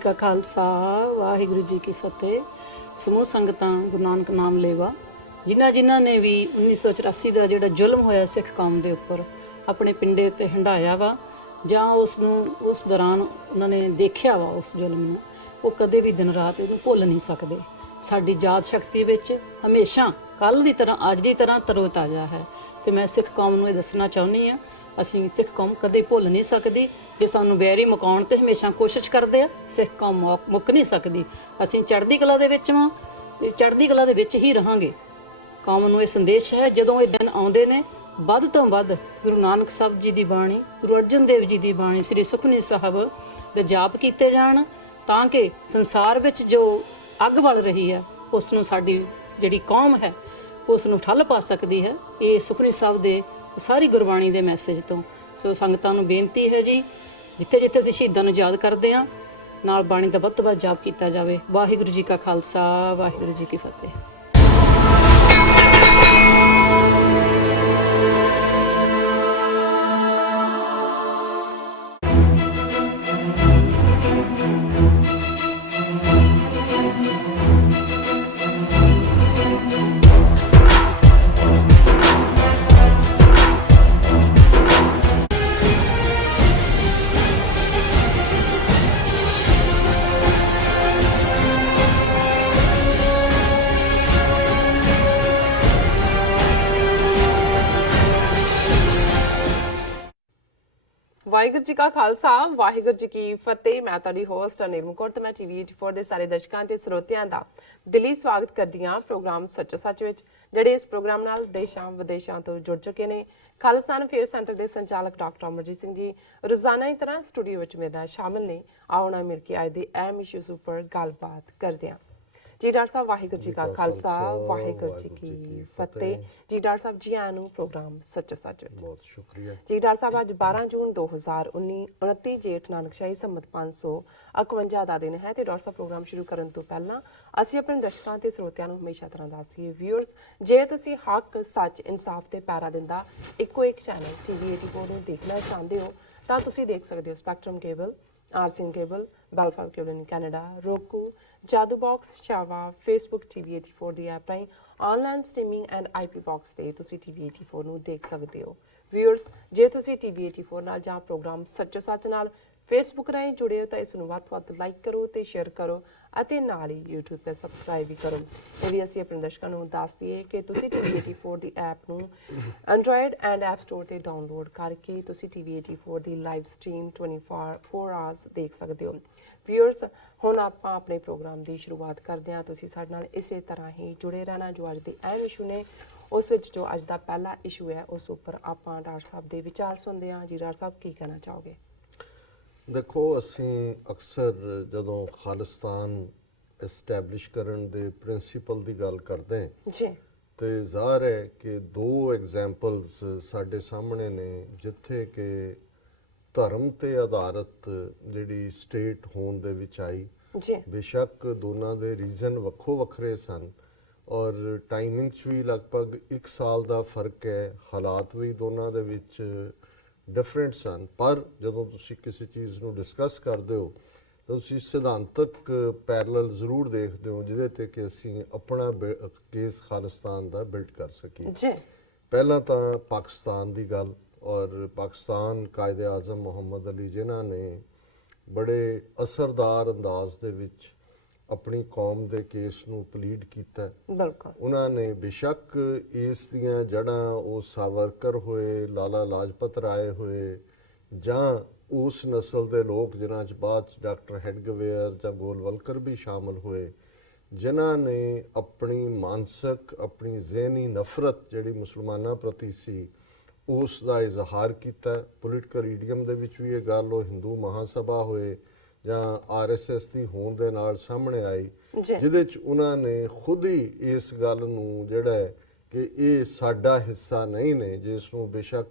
का खालसा वाहिगुरू जी की फतेह। समूह संगतां गुरु नानक नाम लेवा। जिन्हां ने भी 1984 ਦਾ ਜਿਹੜਾ ਜ਼ੁਲਮ ਹੋਇਆ ਸਿੱਖ ਕੌਮ ਦੇ ਉੱਪਰ ਆਪਣੇ ਪਿੰਡੇ ਤੇ ਹੰਢਾਇਆ ਵਾ ਜਾਂ ਉਸ ਦੌਰਾਨ ਉਹਨਾਂ ਨੇ ਦੇਖਿਆ ਵਾ ਉਸ ਜ਼ੁਲਮ ਨੂੰ, ਉਹ ਕਦੇ ਵੀ ਦਿਨ ਰਾਤ ਉਹਨੂੰ ਭੁੱਲ ਨਹੀਂ ਸਕਦੇ। ਸਾਡੀ ਯਾਦ ਸ਼ਕਤੀ ਵਿੱਚ ਹਮੇਸ਼ਾ ਕੱਲ੍ਹ ਦੀ ਤਰ੍ਹਾਂ ਅੱਜ ਦੀ ਤਰ੍ਹਾਂ ਤਰੋ-ਤਾਜ਼ਾ ਹੈ। ਤੇ ਮੈਂ ਸਿੱਖ ਕੌਮ ਨੂੰ ਇਹ ਦੱਸਣਾ ਚਾਹੁੰਦੀ ਹਾਂ, ਅਸੀਂ ਸਿੱਖ ਕੌਮ ਕਦੇ ਭੁੱਲ ਨਹੀਂ ਸਕਦੀ। ਜੇ ਸਾਨੂੰ ਵੈਰੀ ਮੁਕਾਉਣ ਤੇ ਹਮੇਸ਼ਾ ਕੋਸ਼ਿਸ਼ ਕਰਦੇ ਆ, ਸਿੱਖ ਕੌਮ ਮੁੱਕ ਨਹੀਂ ਸਕਦੀ। ਅਸੀਂ ਚੜ੍ਹਦੀ ਕਲਾ ਦੇ ਵਿੱਚ ਵਾਂ ਤੇ ਚੜ੍ਹਦੀ ਕਲਾ ਦੇ ਵਿੱਚ ਹੀ ਰਹਾਂਗੇ। ਕੌਮ ਨੂੰ ਇਹ ਸੰਦੇਸ਼ ਹੈ, ਜਦੋਂ ਇਹ ਦਿਨ ਆਉਂਦੇ ਨੇ ਵੱਧ ਤੋਂ ਵੱਧ ਗੁਰੂ ਨਾਨਕ ਸਾਹਿਬ ਜੀ ਦੀ ਬਾਣੀ, ਗੁਰੂ ਅਰਜਨ ਦੇਵ ਜੀ ਦੀ ਬਾਣੀ, ਸ੍ਰੀ ਸੁਖਮਨੀ ਸਾਹਿਬ ਦੇ ਜਾਪ ਕੀਤੇ ਜਾਣ, ਤਾਂ ਕਿ ਸੰਸਾਰ ਵਿੱਚ ਜੋ ਅੱਗ ਬਲ ਰਹੀ ਹੈ ਉਸ ਨੂੰ ਸਾਡੀ ਜਿਹੜੀ ਕੌਮ ਹੈ ਉਸ ਨੂੰ ਠੱਲ ਪਾ ਸਕਦੀ ਹੈ। ਇਹ ਸੁਖਮਨੀ ਸਾਹਿਬ ਦੇ ਸਾਰੀ ਗੁਰਬਾਣੀ ਦੇ ਮੈਸੇਜ ਤੋਂ। ਸੋ ਸੰਗਤਾਂ ਨੂੰ ਬੇਨਤੀ ਹੈ ਜੀ, ਜਿੱਥੇ ਜਿੱਥੇ ਅਸੀਂ ਸ਼ਹੀਦਾਂ ਨੂੰ ਯਾਦ ਕਰਦੇ ਹਾਂ, ਨਾਲ ਬਾਣੀ ਦਾ ਵੱਧ ਤੋਂ ਵੱਧ ਜਾਪ ਕੀਤਾ ਜਾਵੇ। ਵਾਹਿਗੁਰੂ ਜੀ ਕਾ ਖਾਲਸਾ, ਵਾਹਿਗੁਰੂ ਜੀ ਕੀ ਫਤਿਹ। ਵਾਹਿਗੁਰੂ ਜੀ ਕਾ ਖਾਲਸਾ, ਵਾਹਿਗੁਰੂ ਜੀ ਕੀ ਫਤਿਹ। ਮੈਂ ਤੁਹਾਡੀ ਹੋਸਟ ਅਨਿਰਮ ਕੌਰ ਤੇ ਮੈਂ ਟੀਵੀ 84 ਦੇ ਸਾਰੇ ਦਰਸ਼ਕਾਂ ਤੇ ਸਰੋਤਿਆਂ ਦਾ ਦਿਲੀ ਸਵਾਗਤ ਕਰਦੀ ਹਾਂ ਪ੍ਰੋਗਰਾਮ ਸੱਚੋ ਸੱਚ ਵਿੱਚ, ਜਿਹੜੇ ਇਸ ਪ੍ਰੋਗਰਾਮ ਨਾਲ ਦੇਸ਼ਾਂ ਵਿਦੇਸ਼ਾਂ ਤੋਂ ਜੁੜ ਚੁੱਕੇ ਨੇ। ਖਾਲਿਸਤਾਨ ਅਫੇਅਰ ਸੈਂਟਰ ਦੇ ਸੰਚਾਲਕ ਡਾਕਟਰ ਅਮਰਜੀਤ ਸਿੰਘ ਜੀ ਰੋਜ਼ਾਨਾ ਦੀ ਤਰ੍ਹਾਂ ਸਟੂਡੀਓ ਵਿੱਚ ਮੇਰੇ ਨਾਲ ਸ਼ਾਮਿਲ ਨੇ। ਆਓ ਨਾ ਮਿਲ ਕੇ ਅੱਜ ਦੇ ਅਹਿਮ ਇਸ਼ੂਜ਼ ਉੱਪਰ ਗੱਲਬਾਤ ਕਰਦੇ ਹਾਂ। ਜੀ ਡਾਕਟਰ ਸਾਹਿਬ, ਵਾਹਿਗੁਰੂ ਜੀ ਕਾ ਖਾਲਸਾ, ਵਾਹਿਗੁਰੂ ਜੀ ਕੀ ਫਤਿਹ। ਜੀ ਡਾਕਟਰ ਸਾਹਿਬ, ਜੀ ਆਇਆਂ ਨੂੰ ਪ੍ਰੋਗਰਾਮ ਸੱਚੋ ਸੱਚ ਵਿੱਚ। ਬਹੁਤ ਸ਼ੁਕਰੀਆ ਜੀ ਡਾਕਟਰ ਸਾਹਿਬ, ਅੱਜ 12 ਜੂਨ 2019 29 ਜੇਠ ਨਾਨਕਸ਼ਾਹੀ ਸੰਮਤ 551 ਦਾ ਦਿਨ ਹੈ। ਤੇ ਡਾਕਟਰ ਸਾਹਿਬ, ਪ੍ਰੋਗਰਾਮ ਸ਼ੁਰੂ ਕਰਨ ਤੋਂ ਪਹਿਲਾਂ ਅਸੀਂ ਆਪਣੇ ਦਰਸ਼ਕਾਂ ਤੇ ਸਰੋਤਿਆਂ ਨੂੰ ਹਮੇਸ਼ਾ ਤਰ੍ਹਾਂ ਦੱਸੀਏ, ਵਿਊਅਰਸ, ਜੇ ਤੁਸੀਂ ਹੱਕ, ਸੱਚ, ਇਨਸਾਫ ਤੇ ਪੈਰਾ ਦਿੰਦਾ ਇੱਕੋ ਇੱਕ ਚੈਨਲ ਟੀਵੀ 84 ਨੂੰ ਦੇਖਣਾ ਚਾਹੁੰਦੇ ਹੋ ਤਾਂ ਤੁਸੀਂ ਦੇਖ ਸਕਦੇ ਹੋ ਸਪੈਕਟਰਮ ਕੇਬਲ, ਆਰਸੀਐਨ ਕੇਬਲ, ਬੈਲਫਾਰ cable in Canada, roku, Jadoo box, ਸ਼ਾਵਾ, ਫੇਸਬੁੱਕ ਟੀਵੀ 84 ਦੀ ਐਪ ਰਾਹੀਂ online streaming and IP box ਤੇ ਤੁਸੀਂ ਟੀਵੀ 84 ਨੂੰ ਦੇਖ ਸਕਦੇ ਹੋ। ਵਿਊਅਰਸ, ਜੇ ਤੁਸੀਂ ਟੀਵੀ 84 ਨਾਲ ਜਾਂ ਪ੍ਰੋਗਰਾਮ ਸੱਚੋ ਸੱਚ ਨਾਲ ਫੇਸਬੁੱਕ ਰਾਹੀਂ ਜੁੜੇ ਹੋ ਤਾਂ ਇਸ ਨੂੰ ਵੱਧ ਤੋਂ ਵੱਧ ਲਾਈਕ ਕਰੋ ਤੇ ਸ਼ੇਅਰ ਕਰੋ ਅਤੇ ਨਾਲ ਹੀ YouTube ਤੇ ਸਬਸਕ੍ਰਾਈਬ ਵੀ ਕਰੋ। ਇਹ ਵੀ ਅਸੀਂ ਆਪਣੇ ਦਰਸ਼ਕਾਂ ਨੂੰ ਦੱਸ ਦਈਏ ਕਿ ਤੁਸੀਂ ਟੀਵੀ 84 ਦੀ ਐਪ ਨੂੰ ਐਂਡਰੋਇਡ ਐਂਡ ਐਪ ਸਟੋਰ ਤੇ ਡਾਊਨਲੋਡ ਕਰਕੇ ਤੁਸੀਂ ਟੀਵੀ 84 ਦੀ ਲਾਈਵ ਸਟ੍ਰੀਮ 24 ਆਵਰਸ ਦੇਖ ਸਕਦੇ ਹੋ। ਵਿਊਅਰਸ, ਹੁਣ ਆਪਾਂ ਆਪਣੇ ਪ੍ਰੋਗਰਾਮ ਦੀ ਸ਼ੁਰੂਆਤ ਕਰਦੇ ਹਾਂ। ਤੁਸੀਂ ਸਾਡੇ ਨਾਲ ਇਸੇ ਤਰ੍ਹਾਂ ਹੀ ਜੁੜੇ ਰਹਿਣਾ। ਜੋ ਅੱਜ ਦੇ ਅਹਿਮ ਇਸ਼ੂ ਨੇ ਉਸ ਵਿੱਚ ਜੋ ਅੱਜ ਦਾ ਪਹਿਲਾ ਇਸ਼ੂ ਹੈ ਉਸ ਉੱਪਰ ਆਪਾਂ ਡਾਕਟਰ ਸਾਹਿਬ ਦੇ ਵਿਚਾਰ ਸੁਣਦੇ ਹਾਂ। ਜੀ ਡਾਕਟਰ ਸਾਹਿਬ, ਕੀ ਕਹਿਣਾ ਚਾਹੋਗੇ? ਦੇਖੋ, ਅਸੀਂ ਅਕਸਰ ਜਦੋਂ ਖਾਲਿਸਤਾਨ ਐਸਟੈਬਲਿਸ਼ ਕਰਨ ਦੇ ਪ੍ਰਿੰਸੀਪਲ ਦੀ ਗੱਲ ਕਰਦੇ ਹਾਂ ਜੀ ਤੇ ਜ਼ਾਹਰ ਹੈ ਕਿ ਦੋ ਐਗਜ਼ਾਮਪਲਸ ਸਾਡੇ ਸਾਹਮਣੇ ਨੇ ਜਿੱਥੇ ਕਿ ਧਰਮ ਤੇ ਆਧਾਰਿਤ ਜਿਹੜੀ ਸਟੇਟ ਹੋਣ ਦੇ ਵਿੱਚ ਆਈ। ਜੀ ਬੇਸ਼ੱਕ ਦੋਨਾਂ ਦੇ ਰੀਜ਼ਨ ਵੱਖੋ ਵੱਖਰੇ ਸਨ ਔਰ ਟਾਈਮਿੰਗ 'ਚ ਵੀ ਲਗਭਗ 1 ਸਾਲ ਦਾ ਫਰਕ ਹੈ, ਹਾਲਾਤ ਵੀ ਦੋਨਾਂ ਦੇ ਵਿੱਚ ਡਿਫਰੈਂਟ ਸਨ। ਪਰ ਜਦੋਂ ਤੁਸੀਂ ਕਿਸੇ ਚੀਜ਼ ਨੂੰ ਡਿਸਕਸ ਕਰਦੇ ਹੋ ਤਾਂ ਤੁਸੀਂ ਸਿਧਾਂਤਕ ਪੈਰਲਲ ਜ਼ਰੂਰ ਦੇਖਦੇ ਹੋ ਜਿਹਦੇ ਤੇ ਕਿ ਅਸੀਂ ਆਪਣਾ ਕੇਸ ਖਾਲਿਸਤਾਨ ਦਾ ਬਿਲਡ ਕਰ ਸਕੀਏ। ਜੀ ਪਹਿਲਾਂ ਤਾਂ ਪਾਕਿਸਤਾਨ ਦੀ ਗੱਲ, ਔਰ ਪਾਕਿਸਤਾਨ ਕਾਇਦੇ ਆਜ਼ਮ ਮੁਹੰਮਦ ਅਲੀ ਜਿਨ੍ਹਾਂ ਨੇ ਬੜੇ ਅਸਰਦਾਰ ਅੰਦਾਜ਼ ਦੇ ਵਿੱਚ ਆਪਣੀ ਕੌਮ ਦੇ ਕੇਸ ਨੂੰ ਪਲੀਡ ਕੀਤਾ। ਬਿਲਕੁਲ, ਉਹਨਾਂ ਨੇ ਬੇਸ਼ੱਕ ਇਸ ਦੀਆਂ ਜੜ੍ਹਾਂ ਉਹ ਸਾਵਰਕਰ ਹੋਏ, ਲਾਲਾ ਲਾਜਪਤ ਰਾਏ ਹੋਏ ਜਾਂ ਉਸ ਨਸਲ ਦੇ ਲੋਕ ਜਿਨ੍ਹਾਂ 'ਚ ਬਾਅਦ 'ਚ ਡਾਕਟਰ ਹੈਡਗਵੇਅਰ ਜਾਂ ਗੋਲਵਲਕਰ ਵੀ ਸ਼ਾਮਲ ਹੋਏ, ਜਿਨ੍ਹਾਂ ਨੇ ਆਪਣੀ ਮਾਨਸਿਕ, ਆਪਣੀ ਜ਼ਹਿਨੀ ਨਫ਼ਰਤ ਜਿਹੜੀ ਮੁਸਲਮਾਨਾਂ ਪ੍ਰਤੀ ਸੀ ਉਸ ਦਾ ਇਜ਼ਹਾਰ ਕੀਤਾ। ਪੋਲੀਟੀਕਲ ਈਡੀਅਮ ਦੇ ਵਿੱਚ ਵੀ ਇਹ ਗੱਲ ਉਹ ਹਿੰਦੂ ਮਹਾਸਭਾ ਹੋਏ ਜਾਂ RSS ਦੀ ਹੋਂਦ ਦੇ ਨਾਲ ਸਾਹਮਣੇ ਆਈ, ਜਿਹਦੇ 'ਚ ਉਹਨਾਂ ਨੇ ਖੁਦ ਹੀ ਇਸ ਗੱਲ ਨੂੰ ਜਿਹੜਾ ਹੈ ਕਿ ਇਹ ਸਾਡਾ ਹਿੱਸਾ ਨਹੀਂ ਨੇ, ਜਿਸ ਨੂੰ ਬੇਸ਼ੱਕ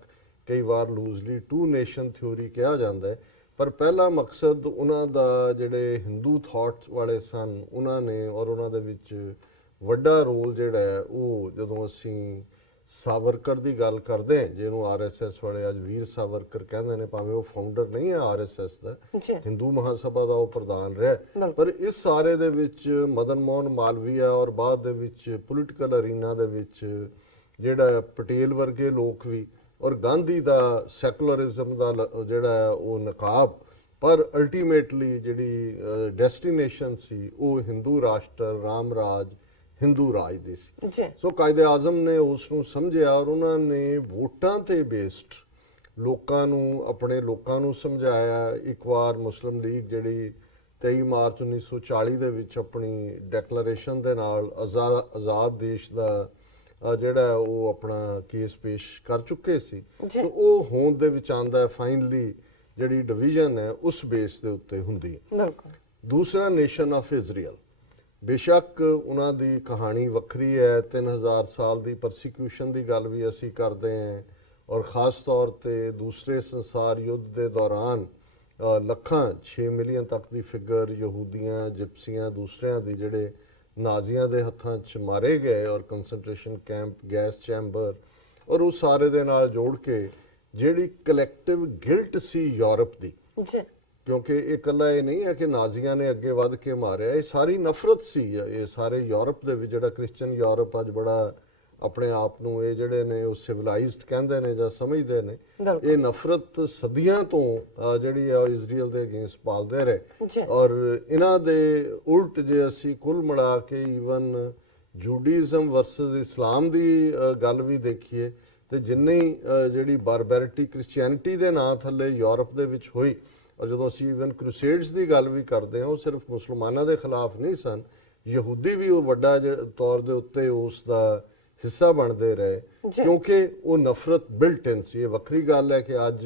ਕਈ ਵਾਰ ਲੂਜ਼ਲੀ 2 ਨੇਸ਼ਨ ਥਿਊਰੀ ਕਿਹਾ ਜਾਂਦਾ ਹੈ, ਪਰ ਪਹਿਲਾ ਮਕਸਦ ਉਹਨਾਂ ਦਾ ਜਿਹੜੇ ਹਿੰਦੂ ਥਾਟਸ ਵਾਲੇ ਸਨ ਉਹਨਾਂ ਨੇ, ਔਰ ਉਹਨਾਂ ਦੇ ਵਿੱਚ ਵੱਡਾ ਰੋਲ ਜਿਹੜਾ ਹੈ ਉਹ ਜਦੋਂ ਅਸੀਂ ਸਾਵਰਕਰ ਦੀ ਗੱਲ ਕਰਦੇ ਹਾਂ, ਜਿਹਨੂੰ RSS ਵਾਲੇ ਅੱਜ ਵੀਰ ਸਾਵਰਕਰ ਕਹਿੰਦੇ ਨੇ, ਭਾਵੇਂ ਉਹ ਫਾਊਂਡਰ ਨਹੀਂ ਹੈ RSS ਦਾ, ਹਿੰਦੂ ਮਹਾਸਭਾ ਦਾ ਉਹ ਪ੍ਰਧਾਨ ਰਿਹਾ, ਪਰ ਇਸ ਸਾਰੇ ਦੇ ਵਿੱਚ ਮਦਨ ਮੋਹਨ ਮਾਲਵੀਆ ਔਰ ਬਾਅਦ ਦੇ ਵਿੱਚ ਪੋਲੀਟੀਕਲ ਅਰੀਨਾ ਦੇ ਵਿੱਚ ਜਿਹੜਾ ਪਟੇਲ ਵਰਗੇ ਲੋਕ ਵੀ, ਔਰ ਗਾਂਧੀ ਦਾ ਸੈਕੂਲਰਿਜ਼ਮ ਦਾ ਜਿਹੜਾ ਉਹ ਨਕਾਬ, ਪਰ ਅਲਟੀਮੇਟਲੀ ਜਿਹੜੀ ਡੈਸਟੀਨੇਸ਼ਨ ਸੀ ਉਹ ਹਿੰਦੂ ਰਾਸ਼ਟਰ, ਰਾਮ ਰਾਜ, ਹਿੰਦੂ ਰਾਜ ਦੀ ਸੀ। ਸੋ ਕਾਇਦੇ ਆਜ਼ਮ ਨੇ ਉਸ ਨੂੰ ਸਮਝਿਆ ਔਰ ਉਹਨਾਂ ਨੇ ਵੋਟਾਂ ਤੇ ਬੇਸਡ ਲੋਕਾਂ ਨੂੰ, ਆਪਣੇ ਲੋਕਾਂ ਨੂੰ ਸਮਝਾਇਆ। ਇੱਕ ਵਾਰ ਮੁਸਲਿਮ ਲੀਗ ਜਿਹੜੀ 23 ਮਾਰਚ 1940 ਦੇ ਵਿੱਚ ਆਪਣੀ ਡੈਕਲੇਰੇਸ਼ਨ ਦੇ ਨਾਲ ਆਜ਼ਾਦ ਦੇਸ਼ ਦਾ ਜਿਹੜਾ ਉਹ ਆਪਣਾ ਕੇਸ ਪੇਸ਼ ਕਰ ਚੁੱਕੇ ਸੀ, ਸੋ ਉਹ ਹੋਂਦ ਦੇ ਵਿੱਚ ਆਂਦਾ ਹੈ। ਫਾਈਨਲੀ ਜਿਹੜੀ ਡਿਵੀਜ਼ਨ ਹੈ ਉਸ ਬੇਸ ਦੇ ਉੱਤੇ ਹੁੰਦੀ ਹੈ। ਦੂਸਰਾ ਨੇਸ਼ਨ ਆਫ ਇਜ਼ਰਾਈਲ, ਬੇਸ਼ੱਕ ਉਹਨਾਂ ਦੀ ਕਹਾਣੀ ਵੱਖਰੀ ਹੈ। 3000 ਸਾਲ ਦੀ ਪਰਸੀਕਿਊਸ਼ਨ ਦੀ ਗੱਲ ਵੀ ਅਸੀਂ ਕਰਦੇ ਹਾਂ, ਔਰ ਖਾਸ ਤੌਰ ਤੇ ਦੂਸਰੇ ਸੰਸਾਰ ਯੁੱਧ ਦੇ ਦੌਰਾਨ ਲੱਖਾਂ 6 ਮਿਲੀਅਨ ਤੱਕ ਦੀ ਫਿਗਰ ਯਹੂਦੀਆਂ, ਜਿਪਸੀਆਂ, ਦੂਸਰਿਆਂ ਦੀ ਜਿਹੜੇ ਨਾਜ਼ੀਆਂ ਦੇ ਹੱਥਾਂ 'ਚ ਮਾਰੇ ਗਏ, ਔਰ ਕੰਸੈਂਟਰੇਸ਼ਨ ਕੈਂਪ, ਗੈਸ ਚੈਂਬਰ, ਔਰ ਉਸ ਸਾਰੇ ਦੇ ਨਾਲ ਜੋੜ ਕੇ ਜਿਹੜੀ ਕਲੈਕਟਿਵ ਗਿਲਟ ਸੀ ਯੂਰਪ ਦੀ, ਕਿਉਂਕਿ ਇਹ ਇਕੱਲਾ ਇਹ ਨਹੀਂ ਹੈ ਕਿ ਨਾਜ਼ੀਆਂ ਨੇ ਅੱਗੇ ਵੱਧ ਕੇ ਮਾਰਿਆ, ਇਹ ਸਾਰੀ ਨਫ਼ਰਤ ਸੀ। ਇਹ ਸਾਰੇ ਯੂਰਪ ਦੇ ਵਿੱਚ ਜਿਹੜਾ ਕ੍ਰਿਸਚਨ ਯੂਰਪ ਅੱਜ ਬੜਾ ਆਪਣੇ ਆਪ ਨੂੰ ਇਹ ਜਿਹੜੇ ਨੇ ਉਹ ਸਿਵਲਾਈਜ਼ਡ ਕਹਿੰਦੇ ਨੇ ਜਾਂ ਸਮਝਦੇ ਨੇ, ਇਹ ਨਫ਼ਰਤ ਸਦੀਆਂ ਤੋਂ ਜਿਹੜੀ ਆ ਇਜ਼ਰਾਈਲ ਦੇ ਅਗੇਂਸਟ ਪਾਲਦੇ ਰਹੇ। ਔਰ ਇਹਨਾਂ ਦੇ ਉਲਟ ਜੇ ਅਸੀਂ ਕੁੱਲ ਮਿਲਾ ਕੇ ਈਵਨ ਜੂਡਿਜ਼ਮ ਵਰਸਸ ਇਸਲਾਮ ਦੀ ਗੱਲ ਵੀ ਦੇਖੀਏ, ਤੇ ਜਿੰਨੀ ਜਿਹੜੀ ਬਾਰਬੈਰਿਟੀ ਕ੍ਰਿਸਚੀਅਨਿਟੀ ਦੇ ਨਾਂ ਥੱਲੇ ਯੂਰਪ ਦੇ ਵਿੱਚ ਹੋਈ, ਔਰ ਜਦੋਂ ਅਸੀਂ ਈਵਨ ਕ੍ਰੂਸੇਡਸ ਦੀ ਗੱਲ ਵੀ ਕਰਦੇ ਹਾਂ, ਉਹ ਸਿਰਫ ਮੁਸਲਮਾਨਾਂ ਦੇ ਖਿਲਾਫ ਨਹੀਂ ਸਨ, ਯਹੂਦੀ ਵੀ ਉਹ ਵੱਡਾ ਤੌਰ ਦੇ ਉੱਤੇ ਉਸ ਦਾ ਹਿੱਸਾ ਬਣਦੇ ਰਹੇ, ਕਿਉਂਕਿ ਉਹ ਨਫ਼ਰਤ ਬਿਲਟ ਇਨ ਸੀ। ਇਹ ਵੱਖਰੀ ਗੱਲ ਹੈ ਕਿ ਅੱਜ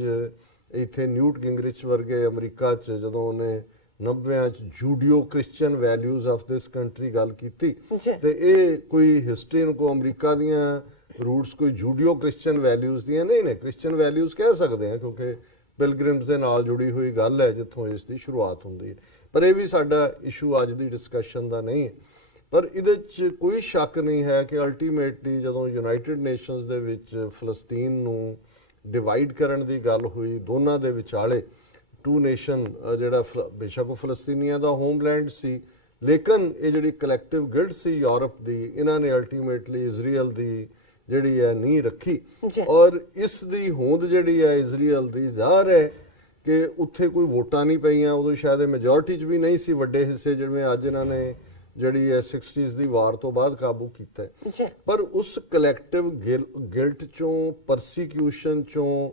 ਇੱਥੇ ਨਿਊਟ ਗਿੰਗਰਿਚ ਵਰਗੇ ਅਮਰੀਕਾ 'ਚ ਜਦੋਂ ਉਹਨੇ 90s 'ਚ Zudio Christian values of this country ਗੱਲ ਕੀਤੀ, ਤੇ ਇਹ ਕੋਈ ਹਿਸਟਰੀ ਨੂੰ, ਕੋਈ ਅਮਰੀਕਾ ਦੀਆਂ ਰੂਟਸ ਕੋਈ ਜੂਡੀਓ ਕ੍ਰਿਸਚੀਅਨ ਵੈਲਿਊਜ਼ ਦੀਆਂ ਨਹੀਂ ਨੇ, ਕ੍ਰਿਸਚੀਅਨ ਵੈਲਿਊਜ਼ ਕਹਿ ਸਕਦੇ ਹਾਂ, ਕਿਉਂਕਿ ਪਿਲਗ੍ਰਿਮਸ ਦੇ ਨਾਲ ਜੁੜੀ ਹੋਈ ਗੱਲ ਹੈ ਜਿੱਥੋਂ ਇਸ ਦੀ ਸ਼ੁਰੂਆਤ ਹੁੰਦੀ ਹੈ। ਪਰ ਇਹ ਵੀ ਸਾਡਾ ਇਸ਼ੂ ਅੱਜ ਦੀ ਡਿਸਕਸ਼ਨ ਦਾ ਨਹੀਂ ਹੈ। ਪਰ ਇਹਦੇ 'ਚ ਕੋਈ ਸ਼ੱਕ ਨਹੀਂ ਹੈ ਕਿ ਅਲਟੀਮੇਟਲੀ ਜਦੋਂ ਯੂਨਾਈਟਿਡ ਨੇਸ਼ਨਸ ਦੇ ਵਿੱਚ ਫਲਸਤੀਨ ਨੂੰ ਡਿਵਾਈਡ ਕਰਨ ਦੀ ਗੱਲ ਹੋਈ, ਦੋਨਾਂ ਦੇ ਵਿਚਾਲੇ ਟੂ ਨੇਸ਼ਨ ਜਿਹੜਾ ਬੇਸ਼ੱਕ ਉਹ ਫਲਸਤੀਨੀਆਂ ਦਾ ਹੋਮਲੈਂਡ ਸੀ, ਲੇਕਿਨ ਇਹ ਜਿਹੜੀ ਕਲੈਕਟਿਵ ਗਿਲਟ ਸੀ ਯੂਰਪ ਦੀ, ਇਹਨਾਂ ਨੇ ਅਲਟੀਮੇਟਲੀ ਇਜ਼ਰਾਈਲ ਦੀ ਜਿਹੜੀ ਹੈ ਨੀਂਹ ਰੱਖੀ। ਔਰ ਇਸ ਦੀ ਹੋਂਦ ਜਿਹੜੀ ਹੈ ਇਜ਼ਰਾਈਲ ਦੀ, ਜ਼ਾਹਰ ਹੈ ਕਿ ਉੱਥੇ ਕੋਈ ਵੋਟਾਂ ਨਹੀਂ ਪਈਆਂ, ਉਦੋਂ ਸ਼ਾਇਦ ਮੈਜੋਰਿਟੀ 'ਚ ਵੀ ਨਹੀਂ ਸੀ ਵੱਡੇ ਹਿੱਸੇ ਜਿਵੇਂ ਅੱਜ ਇਹਨਾਂ ਨੇ ਜਿਹੜੀ ਹੈ 60s ਦੀ ਵਾਰ ਤੋਂ ਬਾਅਦ ਕਾਬੂ ਕੀਤਾ। ਪਰ ਉਸ ਕਲੈਕਟਿਵ ਗਿਲਟ ਚੋਂ, ਪਰਸੀਕਿਊਸ਼ਨ ਚੋਂ,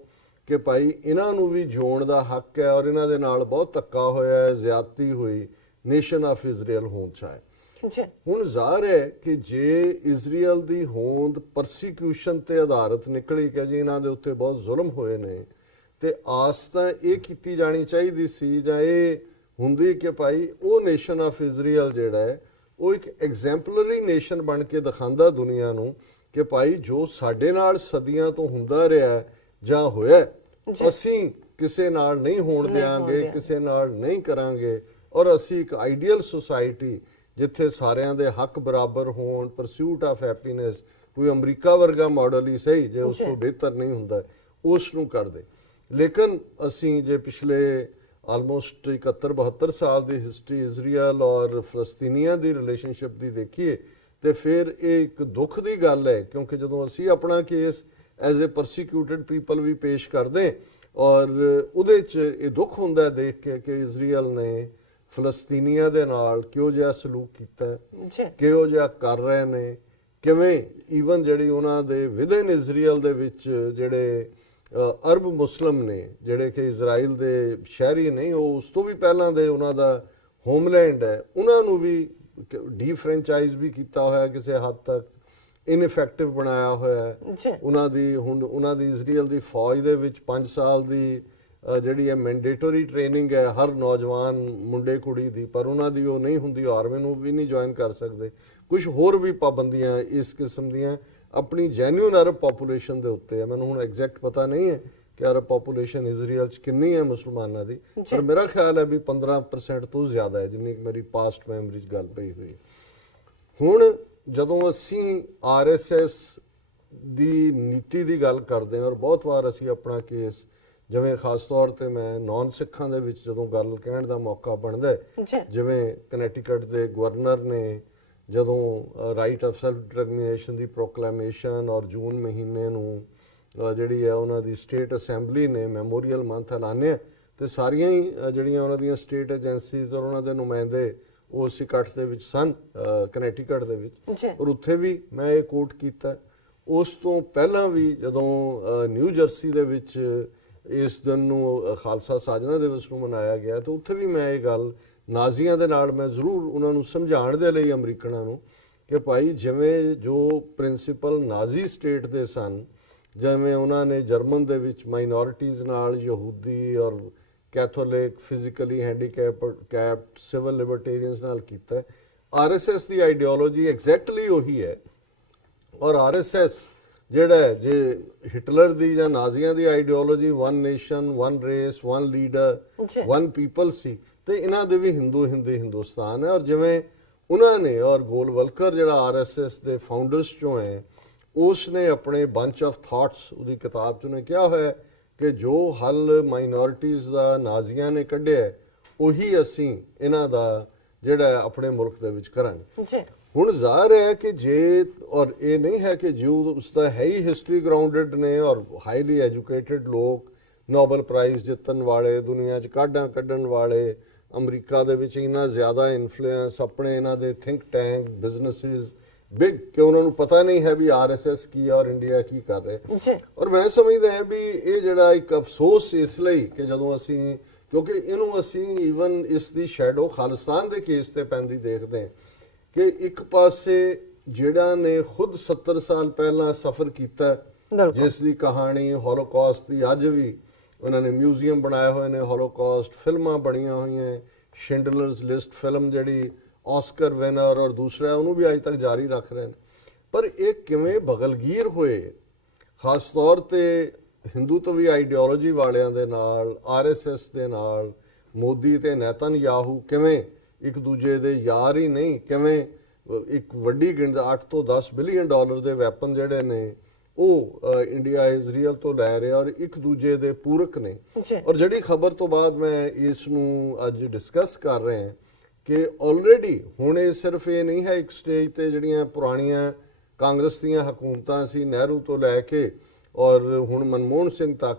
ਕਿ ਭਾਈ ਇਹਨਾਂ ਨੂੰ ਵੀ ਜਿਉਣ ਦਾ ਹੱਕ ਹੈ ਔਰ ਇਹਨਾਂ ਦੇ ਨਾਲ ਬਹੁਤ ਧੱਕਾ ਹੋਇਆ ਹੈ, ਜ਼ਿਆਦਤੀ ਹੋਈ, ਨੇਸ਼ਨ ਆਫ ਇਜ਼ਰਾਈਲ ਹੋਂਦ 'ਚ ਆਏ। ਹੁਣ ਜ਼ਾਹਰ ਹੈ ਕਿ ਜੇ ਇਜ਼ਰਾਈਲ ਦੀ ਹੋਂਦ ਪਰਸੀਕਿਊਸ਼ਨ ਤੇ ਆਧਾਰਿਤ ਨਿਕਲੀ ਕਿ ਜੀ ਇਹਨਾਂ ਦੇ ਉੱਤੇ ਬਹੁਤ ਜ਼ੁਲਮ ਹੋਏ ਨੇ, ਤੇ ਆਸ ਤਾਂ ਇਹ ਕੀਤੀ ਜਾਣੀ ਚਾਹੀਦੀ ਸੀ ਜਾਂ ਇਹ ਹੁੰਦੀ ਕਿ ਭਾਈ ਉਹ ਨੇਸ਼ਨ ਆਫ ਇਜ਼ਰਾਈਲ ਜਿਹੜਾ ਹੈ ਉਹ ਇੱਕ ਐਗਜ਼ੈਂਪਲਰੀ ਨੇਸ਼ਨ ਬਣ ਕੇ ਦਿਖਾਉਂਦਾ ਦੁਨੀਆ ਨੂੰ ਕਿ ਭਾਈ ਜੋ ਸਾਡੇ ਨਾਲ ਸਦੀਆਂ ਤੋਂ ਹੁੰਦਾ ਰਿਹਾ ਜਾਂ ਹੋਇਆ, ਅਸੀਂ ਕਿਸੇ ਨਾਲ ਨਹੀਂ ਹੋਣ ਦਿਆਂਗੇ, ਕਿਸੇ ਨਾਲ ਨਹੀਂ ਕਰਾਂਗੇ, ਔਰ ਅਸੀਂ ਇੱਕ ਆਈਡੀਅਲ ਸੁਸਾਇਟੀ ਜਿੱਥੇ ਸਾਰਿਆਂ ਦੇ ਹੱਕ ਬਰਾਬਰ ਹੋਣ, ਪਰਸੂਟ ਆਫ ਹੈਪੀਨੈਸ, ਕੋਈ ਅਮਰੀਕਾ ਵਰਗਾ ਮਾਡਲ ਹੀ ਸਹੀ ਜੇ ਉਸ ਤੋਂ ਬਿਹਤਰ ਨਹੀਂ ਹੁੰਦਾ, ਉਸ ਨੂੰ ਕਰਦੇ। ਲੇਕਿਨ ਅਸੀਂ ਜੇ ਪਿਛਲੇ ਆਲਮੋਸਟ 71-72 ਸਾਲ ਦੀ ਹਿਸਟਰੀ ਇਜ਼ਰਾਈਲ ਔਰ ਫਲਸਤੀਨੀਆਂ ਦੀ ਰਿਲੇਸ਼ਨਸ਼ਿਪ ਦੀ ਦੇਖੀਏ, ਤੇ ਫਿਰ ਇਹ ਇੱਕ ਦੁੱਖ ਦੀ ਗੱਲ ਹੈ, ਕਿਉਂਕਿ ਜਦੋਂ ਅਸੀਂ ਆਪਣਾ ਕੇਸ ਐਜ਼ ਅ ਪਰਸੀਕਿਊਟਡ ਪੀਪਲ ਵੀ ਪੇਸ਼ ਕਰਦੇ, ਔਰ ਉਹਦੇ 'ਚ ਇਹ ਦੁੱਖ ਹੁੰਦਾ ਦੇਖ ਕੇ ਕਿ ਇਜ਼ਰਾਈਲ ਨੇ ਫਲਸਤੀਨੀਆਂ ਦੇ ਨਾਲ ਕਿਹੋ ਜਿਹਾ ਸਲੂਕ ਕੀਤਾ, ਕਿਹੋ ਜਿਹਾ ਕਰ ਰਹੇ ਨੇ, ਕਿਵੇਂ ਈਵਨ ਜਿਹੜੀ ਉਹਨਾਂ ਦੇ ਵਿਦਨ ਇਜ਼ਰਾਈਲ ਦੇ ਵਿੱਚ ਜਿਹੜੇ ਅਰਬ ਮੁਸਲਿਮ ਨੇ, ਜਿਹੜੇ ਕਿ ਇਜ਼ਰਾਈਲ ਦੇ ਸ਼ਹਿਰੀ ਨਹੀਂ, ਉਹ ਉਸ ਤੋਂ ਵੀ ਪਹਿਲਾਂ ਦੇ ਉਹਨਾਂ ਦਾ ਹੋਮਲੈਂਡ ਹੈ, ਉਹਨਾਂ ਨੂੰ ਵੀ ਡੀਫਰੈਂਚਾਈਜ਼ ਵੀ ਕੀਤਾ ਹੋਇਆ, ਕਿਸੇ ਹੱਦ ਤੱਕ ਇਨਇਫੈਕਟਿਵ ਬਣਾਇਆ ਹੋਇਆ। ਉਹਨਾਂ ਦੀ ਹੁਣ ਉਹਨਾਂ ਦੀ ਇਜ਼ਰਾਈਲ ਦੀ ਫੌਜ ਦੇ ਵਿੱਚ 5 ਸਾਲ ਦੀ ਜਿਹੜੀ ਹੈ ਮੈਂਡੇਟਰੀ ਟ੍ਰੇਨਿੰਗ ਹੈ ਹਰ ਨੌਜਵਾਨ ਮੁੰਡੇ ਕੁੜੀ ਦੀ, ਪਰ ਉਹਨਾਂ ਦੀ ਉਹ ਨਹੀਂ ਹੁੰਦੀ, ਆਰਮੀ ਨੂੰ ਵੀ ਨਹੀਂ ਜੁਆਇਨ ਕਰ ਸਕਦੇ। ਕੁਝ ਹੋਰ ਵੀ ਪਾਬੰਦੀਆਂ ਇਸ ਕਿਸਮ ਦੀਆਂ ਆਪਣੀ ਜੈਨੂਇਨ ਅਰਬ ਪਾਪੂਲੇਸ਼ਨ ਦੇ ਉੱਤੇ ਹੈ। ਮੈਨੂੰ ਹੁਣ ਐਗਜ਼ੈਕਟ ਪਤਾ ਨਹੀਂ ਹੈ ਕਿ ਅਰਬ ਪਾਪੂਲੇਸ਼ਨ ਇਜ਼ਰਾਈਲ 'ਚ ਕਿੰਨੀ ਹੈ ਮੁਸਲਮਾਨਾਂ ਦੀ, ਪਰ ਮੇਰਾ ਖਿਆਲ ਹੈ ਵੀ 15% ਤੋਂ ਜ਼ਿਆਦਾ ਹੈ, ਜਿੰਨੀ ਮੇਰੀ ਪਾਸਟ ਮੈਮਰੀ 'ਚ ਗੱਲ ਪਈ ਹੋਈ। ਹੁਣ ਜਦੋਂ ਅਸੀਂ RSS ਦੀ ਨੀਤੀ ਦੀ ਗੱਲ ਕਰਦੇ ਹਾਂ ਔਰ ਬਹੁਤ ਵਾਰ ਅਸੀਂ ਆਪਣਾ ਕੇਸ ਜਿਵੇਂ ਖਾਸ ਤੌਰ ਤੇ ਮੈਂ ਨਾਨ ਸਿੱਖਾਂ ਦੇ ਵਿੱਚ ਜਦੋਂ ਗੱਲ ਕਹਿਣ ਦਾ ਮੌਕਾ ਬਣਦਾ ਹੈ, ਜਿਵੇਂ ਕਨੈਟੀਕਟ ਦੇ ਗਵਰਨਰ ਨੇ ਜਦੋਂ ਰਾਈਟ ਆਫ ਸੈਲਫ ਡਿਟਰਮੀਨੇਸ਼ਨ ਦੀ ਪ੍ਰੋਕਲੇਮੇਸ਼ਨ ਔਰ ਜੂਨ ਮਹੀਨੇ ਨੂੰ ਜਿਹੜੀ ਹੈ ਉਹਨਾਂ ਦੀ ਸਟੇਟ ਅਸੈਂਬਲੀ ਨੇ ਮੈਮੋਰੀਅਲ ਮੰਥ ਐਲਾਨਿਆ ਤੇ ਸਾਰੀਆਂ ਹੀ ਜਿਹੜੀਆਂ ਉਹਨਾਂ ਦੀਆਂ ਸਟੇਟ ਏਜੰਸੀਜ਼ ਔਰ ਉਹਨਾਂ ਦੇ ਨੁਮਾਇੰਦੇ ਉਸ ਇਕੱਠ ਦੇ ਵਿੱਚ ਸਨ ਕਨੈਟੀਕਟ ਦੇ ਵਿੱਚ, ਔਰ ਉੱਥੇ ਵੀ ਮੈਂ ਇਹ ਕੋਟ ਕੀਤਾ। ਉਸ ਤੋਂ ਪਹਿਲਾਂ ਵੀ ਜਦੋਂ ਨਿਊ ਜਰਸੀ ਦੇ ਵਿੱਚ ਇਸ ਦਿਨ ਨੂੰ ਖਾਲਸਾ ਸਾਜਨਾ ਦਿਵਸ ਨੂੰ ਮਨਾਇਆ ਗਿਆ ਤਾਂ ਉੱਥੇ ਵੀ ਮੈਂ ਇਹ ਗੱਲ ਨਾਜ਼ੀਆਂ ਦੇ ਨਾਲ ਮੈਂ ਜ਼ਰੂਰ ਉਹਨਾਂ ਨੂੰ ਸਮਝਾਉਣ ਦੇ ਲਈ ਅਮਰੀਕਨਾਂ ਨੂੰ ਕਿ ਭਾਈ ਜਿਵੇਂ ਜੋ ਪ੍ਰਿੰਸੀਪਲ ਨਾਜ਼ੀ ਸਟੇਟ ਦੇ ਸਨ, ਜਿਵੇਂ ਉਹਨਾਂ ਨੇ ਜਰਮਨ ਦੇ ਵਿੱਚ ਮਾਈਨੋਰਿਟੀਜ਼ ਨਾਲ ਯਹੂਦੀ ਔਰ ਕੈਥੋਲਿਕ ਫਿਜ਼ੀਕਲੀ ਹੈਂਡੀਕੈਪਡ ਸਿਵਲ ਲਿਬਰਟੇਰੀਅਨਸ ਨਾਲ ਕੀਤਾ, RSS ਦੀ ਆਈਡੀਓਲੋਜੀ ਐਗਜ਼ੈਕਟਲੀ ਉਹੀ ਹੈ। ਔਰ RSS ਜਿਹੜਾ ਜੇ ਹਿਟਲਰ ਦੀ ਜਾਂ ਨਾਜ਼ੀਆਂ ਦੀ ideology one nation one race one leader one people ਸੀ, ਤੇ ਇਹਨਾਂ ਦੇ ਵੀ ਹਿੰਦੁਸਤਾਨ ਹੈ। ਔਰ ਜਿਵੇਂ ਉਹਨਾਂ ਨੇ ਔਰ ਗੋਲਵਲਕਰ ਜਿਹੜਾ RSS ਦੇ ਫਾਊਂਡਰਸ ਚੋਂ ਹੈ, ਉਸ ਨੇ ਆਪਣੇ ਬੰਚ ਆਫ ਥਾਟਸ ਉਹਦੀ ਕਿਤਾਬ 'ਚ ਉਹਨੇ ਕਿਹਾ ਹੋਇਆ ਕਿ ਜੋ ਹੱਲ ਮਾਈਨੋਰਿਟੀਜ਼ ਦਾ ਨਾਜ਼ੀਆਂ ਨੇ ਕੱਢਿਆ ਉਹੀ ਅਸੀਂ ਇਹਨਾਂ ਦਾ ਜਿਹੜਾ ਆਪਣੇ ਮੁਲਕ ਦੇ ਵਿੱਚ ਕਰਾਂਗੇ। ਹੁਣ ਜ਼ਾਹਰ ਹੈ ਕਿ ਜੇ ਔਰ ਇਹ ਨਹੀਂ ਹੈ ਕਿ ਜੋ ਉਸਦਾ ਹੈ ਹੀ ਹਿਸਟਰੀ ਗਰਾਊਂਡਡ ਨੇ ਔਰ ਹਾਈਲੀ ਐਜੂਕੇਟਡ ਲੋਕ, ਨੋਬਲ ਪ੍ਰਾਈਜ਼ ਜਿੱਤਣ ਵਾਲੇ, ਦੁਨੀਆ 'ਚ ਕਾਢਾਂ ਕੱਢਣ ਵਾਲੇ, ਅਮਰੀਕਾ ਦੇ ਵਿੱਚ ਇੰਨਾ ਜ਼ਿਆਦਾ ਇਨਫਲੂਐਂਸ, ਆਪਣੇ ਇਹਨਾਂ ਦੇ ਥਿੰਕ ਟੈਂਕ ਬਿਜ਼ਨਸਿਸ ਬਿਗ ਕਿ ਉਹਨਾਂ ਨੂੰ ਪਤਾ ਨਹੀਂ ਹੈ ਵੀ RSS ਕੀ ਹੈ ਔਰ ਇੰਡੀਆ ਕੀ ਕਰ ਰਿਹਾ। ਔਰ ਮੈਂ ਸਮਝਦਾ ਹਾਂ ਵੀ ਇਹ ਜਿਹੜਾ ਇੱਕ ਅਫਸੋਸ ਇਸ ਲਈ ਕਿ ਜਦੋਂ ਅਸੀਂ, ਕਿਉਂਕਿ ਇਹਨੂੰ ਅਸੀਂ ਈਵਨ ਇਸ ਦੀ ਸ਼ੈਡੋ ਖਾਲਿਸਤਾਨ ਦੇ ਕੇਸ ਤੇ ਪੈਂਦੀ ਦੇਖਦੇ ਹਾਂ ਕਿ ਇੱਕ ਪਾਸੇ ਜਿਹੜਾ ਨੇ ਖੁਦ 70 ਸਾਲ ਪਹਿਲਾਂ ਸਫ਼ਰ ਕੀਤਾ, ਜਿਸ ਦੀ ਕਹਾਣੀ ਹੋਲੋਕਾਸਟ ਦੀ ਅੱਜ ਵੀ ਉਹਨਾਂ ਨੇ ਮਿਊਜ਼ੀਅਮ ਬਣਾਏ ਹੋਏ ਨੇ, ਹੋਲੋਕਾਸਟ ਫਿਲਮਾਂ ਬਣੀਆਂ ਹੋਈਆਂ, ਸ਼ਿੰਡਲਰਸ ਲਿਸਟ ਫਿਲਮ ਜਿਹੜੀ ਆਸਕਰ ਵਿਨਰ ਔਰ ਦੂਸਰਾ ਉਹਨੂੰ ਵੀ ਅੱਜ ਤੱਕ ਜਾਰੀ ਰੱਖ ਰਹੇ ਨੇ। ਪਰ ਇਹ ਕਿਵੇਂ ਬਗਲਗੀਰ ਹੋਏ, ਖਾਸ ਤੌਰ ਤੇ ਹਿੰਦੂਤਵੀ ਆਈਡੀਓਲੋਜੀ ਵਾਲਿਆਂ ਦੇ ਨਾਲ, RSS ਦੇ ਨਾਲ, ਮੋਦੀ ਤੇ ਨੇਤਨਯਾਹੂ ਕਿਵੇਂ ਇੱਕ ਦੂਜੇ ਦੇ ਯਾਰ ਹੀ ਨਹੀਂ, ਕਿਵੇਂ ਇੱਕ ਵੱਡੀ ਗਿਣਤੀ 8 ਤੋਂ 10 ਬਿਲੀਅਨ ਡਾਲਰ ਦੇ ਵੈਪਨ ਜਿਹੜੇ ਨੇ ਉਹ ਇੰਡੀਆ ਇਜ਼ਰਾਈਲ ਤੋਂ ਲੈ ਰਿਹਾ ਔਰ ਇੱਕ ਦੂਜੇ ਦੇ ਪੂਰਕ ਨੇ। ਔਰ ਜਿਹੜੀ ਖਬਰ ਤੋਂ ਬਾਅਦ ਮੈਂ ਇਸ ਨੂੰ ਅੱਜ ਡਿਸਕਸ ਕਰ ਰਹੇ ਹਾਂ ਕਿ ਆਲਰੇਡੀ ਹੁਣ ਇਹ ਸਿਰਫ ਇਹ ਨਹੀਂ ਹੈ ਇੱਕ ਸਟੇਜ ਤੇ ਜਿਹੜੀਆਂ ਪੁਰਾਣੀਆਂ ਕਾਂਗਰਸ ਦੀਆਂ ਹਕੂਮਤਾਂ ਸੀ, ਨਹਿਰੂ ਤੋਂ ਲੈ ਕੇ ਔਰ ਹੁਣ ਮਨਮੋਹਨ ਸਿੰਘ ਤੱਕ,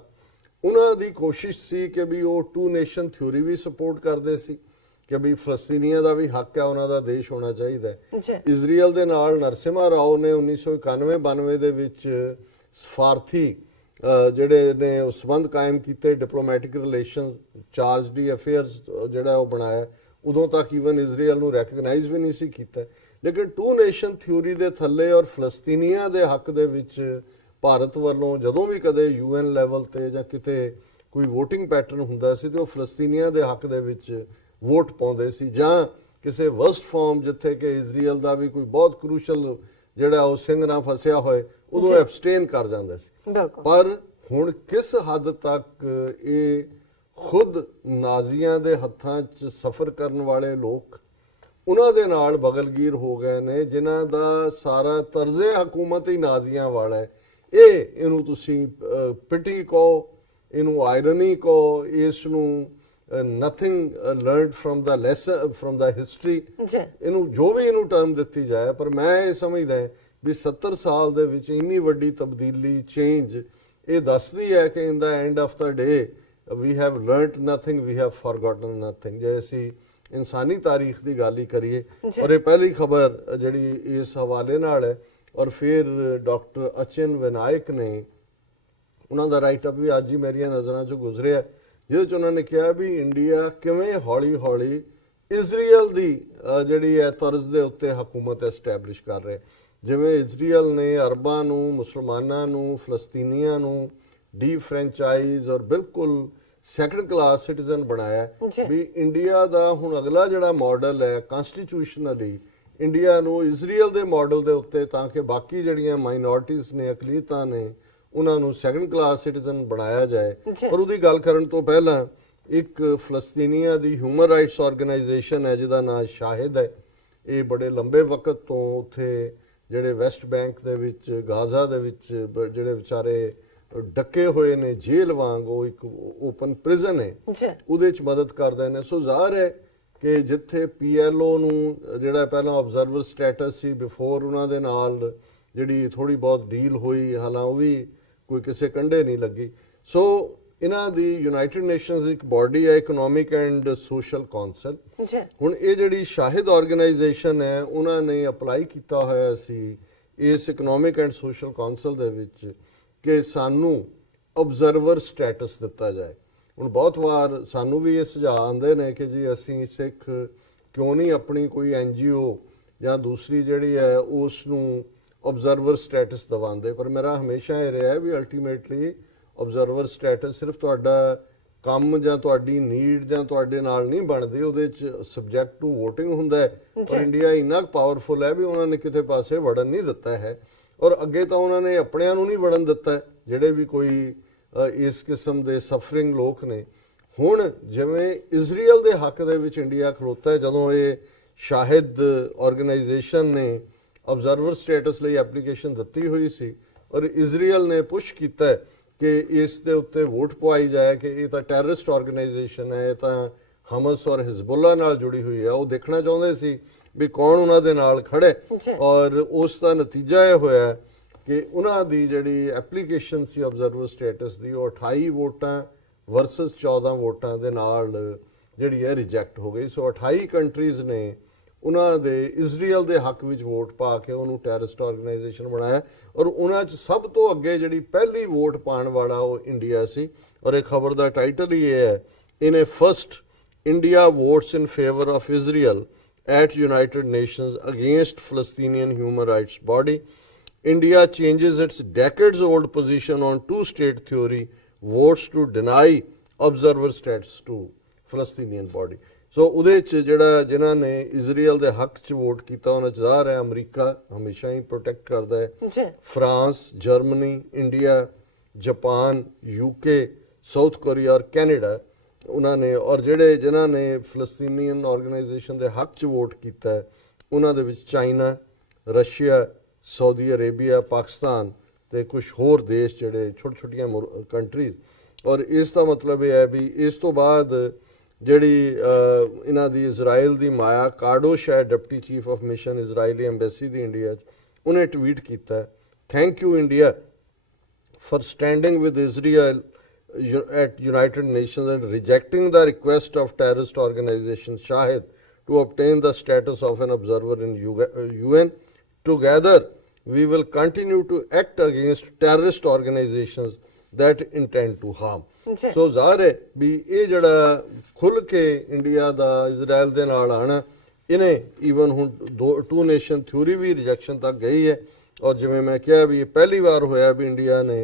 ਉਹਨਾਂ ਦੀ ਕੋਸ਼ਿਸ਼ ਸੀ ਕਿ ਵੀ ਉਹ ਟੂ ਨੇਸ਼ਨ ਥਿਊਰੀ ਵੀ ਸਪੋਰਟ ਕਰਦੇ ਸੀ ਕਿ ਵੀ ਫਲਸਤੀਨੀਆਂ ਦਾ ਵੀ ਹੱਕ ਹੈ, ਉਹਨਾਂ ਦਾ ਦੇਸ਼ ਹੋਣਾ ਚਾਹੀਦਾ ਹੈ। ਇਜ਼ਰਾਈਲ ਦੇ ਨਾਲ ਨਰਸਿਮਹਾ ਰਾਓ ਨੇ 1991-92 ਦੇ ਵਿੱਚ ਸਫਾਰਥੀ ਜਿਹੜੇ ਨੇ ਉਹ ਸੰਬੰਧ ਕਾਇਮ ਕੀਤੇ, diplomatic relation, charge D affairs ਜਿਹੜਾ ਉਹ ਬਣਾਇਆ, ਉਦੋਂ ਤੱਕ ਈਵਨ ਇਜ਼ਰਾਈਲ ਨੂੰ ਰੈਕਗਨਾਈਜ਼ ਵੀ ਨਹੀਂ ਸੀ ਕੀਤਾ। ਲੇਕਿਨ ਟੂ ਨੇਸ਼ਨ ਥਿਊਰੀ ਦੇ ਥੱਲੇ ਔਰ ਫਲਸਤੀਨੀਆਂ ਦੇ ਹੱਕ ਦੇ ਵਿੱਚ ਭਾਰਤ ਵੱਲੋਂ ਜਦੋਂ ਵੀ ਕਦੇ UN ਲੈਵਲ ਤੇ ਜਾਂ ਕਿਤੇ ਕੋਈ ਵੋਟਿੰਗ ਪੈਟਰਨ ਹੁੰਦਾ ਸੀ ਤੇ ਉਹ ਫਲਸਤੀਨੀਆਂ ਦੇ ਹੱਕ ਦੇ ਵਿੱਚ ਵੋਟ ਪਾਉਂਦੇ ਸੀ, ਜਾਂ ਕਿਸੇ ਵਰਸਟ ਫਾਰਮ ਜਿੱਥੇ ਕਿ ਇਜ਼ਰਾਈਲ ਦਾ ਵੀ ਕੋਈ ਬਹੁਤ ਕਰੂਸ਼ਲ ਜਿਹੜਾ ਉਹ ਸਿੰਘ ਨਾਲ ਫਸਿਆ ਹੋਏ ਉਦੋਂ ਐਬਸਟੇਨ ਕਰ ਜਾਂਦਾ ਸੀ। ਪਰ ਹੁਣ ਕਿਸ ਹੱਦ ਤੱਕ ਇਹ ਖੁਦ ਨਾਜ਼ੀਆਂ ਦੇ ਹੱਥਾਂ 'ਚ ਸਫ਼ਰ ਕਰਨ ਵਾਲੇ ਲੋਕ ਉਹਨਾਂ ਦੇ ਨਾਲ ਬਗਲਗੀਰ ਹੋ ਗਏ ਨੇ, ਜਿਨ੍ਹਾਂ ਦਾ ਸਾਰਾ ਤਰਜ਼ੇ ਹਕੂਮਤ ਹੀ ਨਾਜ਼ੀਆਂ ਵਾਲਾ ਹੈ। ਇਹਨੂੰ ਤੁਸੀਂ ਪਿਟੀ ਕਹੋ, ਇਹਨੂੰ ਆਇਰਨੀ ਕਹੋ, ਇਸ ਨੂੰ ਨਥਿੰਗ ਲਰਨਡ ਫਰਮ ਦਾ ਲੈਸਨ ਫਰਮ ਦਾ ਹਿਸਟਰੀ, ਇਹਨੂੰ ਜੋ ਵੀ ਇਹਨੂੰ ਟਰਮ ਦਿੱਤੀ ਜਾਏ। ਪਰ ਮੈਂ ਇਹ ਸਮਝਦਾ ਵੀ 70 ਸਾਲ ਦੇ ਵਿੱਚ ਇੰਨੀ ਵੱਡੀ ਤਬਦੀਲੀ, ਚੇਂਜ, ਇਹ ਦੱਸਦੀ ਹੈ ਕਿ in the end of the day we have learnt nothing, we have forgotten nothing। ਜੇ ਅਸੀਂ ਇਨਸਾਨੀ ਤਾਰੀਖ ਦੀ ਗੱਲ ਹੀ ਕਰੀਏ, ਔਰ ਇਹ ਪਹਿਲੀ ਖਬਰ ਜਿਹੜੀ ਇਸ ਹਵਾਲੇ ਨਾਲ ਹੈ। ਔਰ ਫਿਰ ਡਾਕਟਰ ਅਚਿਨ ਵਿਨਾਇਕ ਨੇ, ਉਹਨਾਂ ਦਾ ਰਾਈਟ ਅਪ ਵੀ ਅੱਜ ਹੀ ਮੇਰੀਆਂ ਨਜ਼ਰਾਂ 'ਚੋਂ ਗੁਜ਼ਰਿਆ, ਜਿਹਦੇ 'ਚ ਉਹਨਾਂ ਨੇ ਕਿਹਾ ਵੀ ਇੰਡੀਆ ਕਿਵੇਂ ਹੌਲੀ ਹੌਲੀ ਇਜ਼ਰਾਈਲ ਦੀ ਜਿਹੜੀ ਹੈ ਤਰਜ਼ ਦੇ ਉੱਤੇ ਹਕੂਮਤ ਐਸਟੈਬਲਿਸ਼ ਕਰ ਰਿਹਾ। ਜਿਵੇਂ ਇਜ਼ਰਾਈਲ ਨੇ ਅਰਬਾਂ ਨੂੰ, ਮੁਸਲਮਾਨਾਂ ਨੂੰ, ਫਲਸਤੀਨੀਆਂ ਨੂੰ ਡੀ ਫਰੈਂਚਾਈਜ਼ ਔਰ ਬਿਲਕੁਲ ਸੈਕੰਡ ਕਲਾਸ ਸਿਟੀਜ਼ਨ ਬਣਾਇਆ, ਵੀ ਇੰਡੀਆ ਦਾ ਹੁਣ ਅਗਲਾ ਜਿਹੜਾ ਮਾਡਲ ਹੈ ਕਨਸਟੀਟਿਊਸ਼ਨਲੀ ਇੰਡੀਆ ਨੂੰ ਇਜ਼ਰਾਈਲ ਦੇ ਮਾਡਲ ਦੇ ਉੱਤੇ, ਤਾਂ ਕਿ ਬਾਕੀ ਜਿਹੜੀਆਂ ਮਾਈਨੋਰਿਟੀਜ਼ ਨੇ, ਅਕਲੀਤਾਂ ਨੇ, ਉਹਨਾਂ ਨੂੰ ਸੈਕੰਡ ਕਲਾਸ ਸਿਟੀਜ਼ਨ ਬਣਾਇਆ ਜਾਏ। ਪਰ ਉਹਦੀ ਗੱਲ ਕਰਨ ਤੋਂ ਪਹਿਲਾਂ ਇੱਕ ਫਲਸਤੀਨੀਆਂ ਦੀ ਹਿਊਮਨ ਰਾਈਟਸ ਆਰਗੇਨਾਈਜੇਸ਼ਨ ਹੈ ਜਿਹਦਾ ਨਾਮ ਸ਼ਾਹਿਦ ਹੈ। ਇਹ ਬੜੇ ਲੰਬੇ ਵਕਤ ਤੋਂ ਉੱਥੇ ਜਿਹੜੇ ਵੈਸਟ ਬੈਂਕ ਦੇ ਵਿੱਚ ਗਾਜ਼ਾ ਦੇ ਵਿੱਚ ਜਿਹੜੇ ਵਿਚਾਰੇ ਡੱਕੇ ਹੋਏ ਨੇ ਜੇਲ੍ਹ ਵਾਂਗ, ਉਹ ਇੱਕ ਓਪਨ ਪ੍ਰਿਜ਼ਨ ਹੈ, ਉਹਦੇ 'ਚ ਮਦਦ ਕਰਦੇ ਨੇ। ਸੋ ਜ਼ਾਹਰ ਹੈ ਕਿ ਜਿੱਥੇ PLO ਨੂੰ ਜਿਹੜਾ ਪਹਿਲਾਂ ਆਬਜ਼ਰਵਰ ਸਟੇਟਸ ਸੀ ਬਿਫੋਰ, ਉਹਨਾਂ ਦੇ ਨਾਲ ਜਿਹੜੀ ਥੋੜੀ ਬਹੁਤ ਡੀਲ ਹੋਈ, ਹਾਲਾਂ ਉਹ ਵੀ ਕੋਈ ਕਿਸੇ ਕੰਢੇ ਨਹੀਂ ਲੱਗੀ। ਸੋ ਇਹਨਾਂ ਦੀ ਯੂਨਾਈਟਿਡ ਨੇਸ਼ਨਸ ਇੱਕ ਬਾਡੀ ਹੈ, ਇਕਨੋਮਿਕ ਐਂਡ ਸੋਸ਼ਲ ਕਾਉਂਸਲ। ਹੁਣ ਇਹ ਜਿਹੜੀ ਸ਼ਾਹਿਦ ਆਰਗੇਨਾਈਜੇਸ਼ਨ ਹੈ, ਉਹਨਾਂ ਨੇ ਅਪਲਾਈ ਕੀਤਾ ਹੋਇਆ ਸੀ ਇਸ ਇਕਨੋਮਿਕ ਐਂਡ ਸੋਸ਼ਲ ਕਾਉਂਸਲ ਦੇ ਵਿੱਚ ਕਿ ਸਾਨੂੰ ਆਬਜ਼ਰਵਰ ਸਟੇਟਸ ਦਿੱਤਾ ਜਾਏ। ਹੁਣ ਬਹੁਤ ਵਾਰ ਸਾਨੂੰ ਵੀ ਇਹ ਸੁਝਾਅ ਆਉਂਦੇ ਨੇ ਕਿ ਜੀ ਅਸੀਂ ਸਿੱਖ ਕਿਉਂ ਨਹੀਂ ਆਪਣੀ ਕੋਈ NGO ਜਾਂ ਦੂਸਰੀ ਜਿਹੜੀ ਹੈ ਉਸ ਨੂੰ ਆਬਜ਼ਰਵਰ ਸਟੇਟਸ ਦਿਵਾਉਂਦੇ, ਪਰ ਮੇਰਾ ਹਮੇਸ਼ਾ ਇਹ ਰਿਹਾ ਵੀ ਅਲਟੀਮੇਟਲੀ ਆਬਜ਼ਰਵਰ ਸਟੇਟਸ ਸਿਰਫ ਤੁਹਾਡਾ ਕੰਮ ਜਾਂ ਤੁਹਾਡੀ ਨੀਡ ਜਾਂ ਤੁਹਾਡੇ ਨਾਲ ਨਹੀਂ ਬਣਦੀ, ਉਹਦੇ 'ਚ ਸਬਜੈਕਟ ਟੂ ਵੋਟਿੰਗ ਹੁੰਦਾ ਹੈ। ਔਰ ਇੰਡੀਆ ਇੰਨਾ ਪਾਵਰਫੁਲ ਹੈ ਵੀ ਉਹਨਾਂ ਨੇ ਕਿਤੇ ਪਾਸੇ ਵੜਨ ਨਹੀਂ ਦਿੱਤਾ ਹੈ, ਔਰ ਅੱਗੇ ਤਾਂ ਉਹਨਾਂ ਨੇ ਆਪਣਿਆਂ ਨੂੰ ਨਹੀਂ ਵੜਨ ਦਿੱਤਾ ਜਿਹੜੇ ਵੀ ਕੋਈ ਇਸ ਕਿਸਮ ਦੇ ਸਫਰਿੰਗ ਲੋਕ ਨੇ। ਹੁਣ ਜਿਵੇਂ ਇਜ਼ਰਾਈਲ ਦੇ ਹੱਕ ਦੇ ਵਿੱਚ ਇੰਡੀਆ ਖਲੋਤਾ ਹੈ, ਜਦੋਂ ਇਹ ਸ਼ਾਹਿਦ ਆਰਗੇਨਾਈਜੇਸ਼ਨ ਨੇ ਆਬਜ਼ਰਵਰ ਸਟੇਟਸ ਲਈ ਐਪਲੀਕੇਸ਼ਨ ਦਿੱਤੀ ਹੋਈ ਸੀ ਔਰ ਇਜ਼ਰਾਈਲ ਨੇ ਪੁਸ਼ ਕੀਤਾ ਕਿ ਇਸ ਦੇ ਉੱਤੇ ਵੋਟ ਪਵਾਈ ਜਾਏ ਕਿ ਇਹ ਤਾਂ ਟੈਰਰਿਸਟ ਆਰਗੇਨਾਈਜੇਸ਼ਨ ਹੈ, ਇਹ ਤਾਂ ਹਮਸ ਔਰ ਹਿਜ਼ਬੁੱਲਾ ਨਾਲ ਜੁੜੀ ਹੋਈ ਹੈ। ਉਹ ਦੇਖਣਾ ਚਾਹੁੰਦੇ ਸੀ ਵੀ ਕੌਣ ਉਹਨਾਂ ਦੇ ਨਾਲ ਖੜੇ, ਔਰ ਉਸ ਦਾ ਨਤੀਜਾ ਇਹ ਹੋਇਆ ਕਿ ਉਹਨਾਂ ਦੀ ਜਿਹੜੀ ਐਪਲੀਕੇਸ਼ਨ ਸੀ ਆਬਜ਼ਰਵਰ ਸਟੇਟਸ ਦੀ, ਉਹ 28 ਵੋਟਾਂ ਵਰਸਸ 14 ਵੋਟਾਂ ਦੇ ਨਾਲ ਜਿਹੜੀ ਹੈ ਰਿਜੈਕਟ ਹੋ ਗਈ। ਸੋ 28 ਕੰਟਰੀਜ਼ ਨੇ ਉਹਨਾਂ ਦੇ ਇਜ਼ਰਾਈਲ ਦੇ ਹੱਕ ਵਿੱਚ ਵੋਟ ਪਾ ਕੇ ਉਹਨੂੰ ਟੈਰਰਿਸਟ ਆਰਗੇਨਾਈਜੇਸ਼ਨ ਬਣਾਇਆ, ਔਰ ਉਹਨਾਂ 'ਚ ਸਭ ਤੋਂ ਅੱਗੇ ਜਿਹੜੀ ਪਹਿਲੀ ਵੋਟ ਪਾਉਣ ਵਾਲਾ ਉਹ ਇੰਡੀਆ ਸੀ। ਔਰ ਇਹ ਖਬਰ ਦਾ ਟਾਈਟਲ ਹੀ ਇਹ ਹੈ, in a first India votes in favour of Israel at United Nations against Palestinian human rights body. India changes its decades-old position on two-state theory, votes to deny observer status to Palestinian body. So ਉਹਦੇ 'ਚ ਜਿਹੜਾ ਜਿਨ੍ਹਾਂ ਨੇ Israel ਦੇ ਹੱਕ 'ਚ vote ਕੀਤਾ ਉਹਨਾਂ 'ਚ ਜ਼ਾਹਰ ਹੈ ਅਮਰੀਕਾ ਹਮੇਸ਼ਾ ਹੀ ਪ੍ਰੋਟੈਕਟ ਕਰਦਾ ਹੈ, France, Germany, India, Japan, UK, south Korea ਔਰ ਕੈਨੇਡਾ ਉਹਨਾਂ ਨੇ, ਔਰ ਜਿਹੜੇ ਜਿਨ੍ਹਾਂ ਨੇ ਫਲਸਤੀਨੀਅਨ ਆਰਗੇਨਾਈਜੇਸ਼ਨ ਦੇ ਹੱਕ 'ਚ ਵੋਟ ਕੀਤਾ ਉਹਨਾਂ ਦੇ ਵਿੱਚ China, Russia, Saudi Arabia, Pakistan ਤੇ ਕੁਝ ਹੋਰ ਦੇਸ਼ ਜਿਹੜੇ ਛੋਟੀਆਂ ਕੰਟਰੀਜ਼। ਔਰ ਇਸ ਦਾ ਮਤਲਬ ਇਹ ਹੈ ਵੀ ਇਸ ਤੋਂ ਬਾਅਦ ਜਿਹੜੀ ਇਹਨਾਂ ਦੀ ਇਜ਼ਰਾਈਲ ਦੀ ਮਾਇਆ ਕਾਰਡੋਸ਼ ਹੈ, deputy chief of mission Israeli embassy the India 'ਚ, ਉਹਨੇ ਟਵੀਟ ਕੀਤਾ, thank you India for standing with Israel at United Nations and rejecting the request of terrorist organization Shahid to obtain the status of an observer in UN. Together, we will continue to act against terrorist organizations that intend to harm. So ਜ਼ਾਹਰ ਹੈ ਵੀ ਇਹ ਜਿਹੜਾ ਖੁੱਲ ਕੇ India ਦਾ Israel ਦੇ ਨਾਲ ਆਣਾ, ਇਹਨੇ even ਹੁਣ ਟੂ ਨੇਸ਼ਨ ਥਿਊਰੀ ਵੀ ਰਿਜੈਕਸ਼ਨ ਤੱਕ ਗਈ ਹੈ। ਔਰ ਜਿਵੇਂ ਮੈਂ ਕਿਹਾ ਵੀ ਇਹ ਪਹਿਲੀ ਵਾਰ ਹੋਇਆ ਵੀ ਇੰਡੀਆ ਨੇ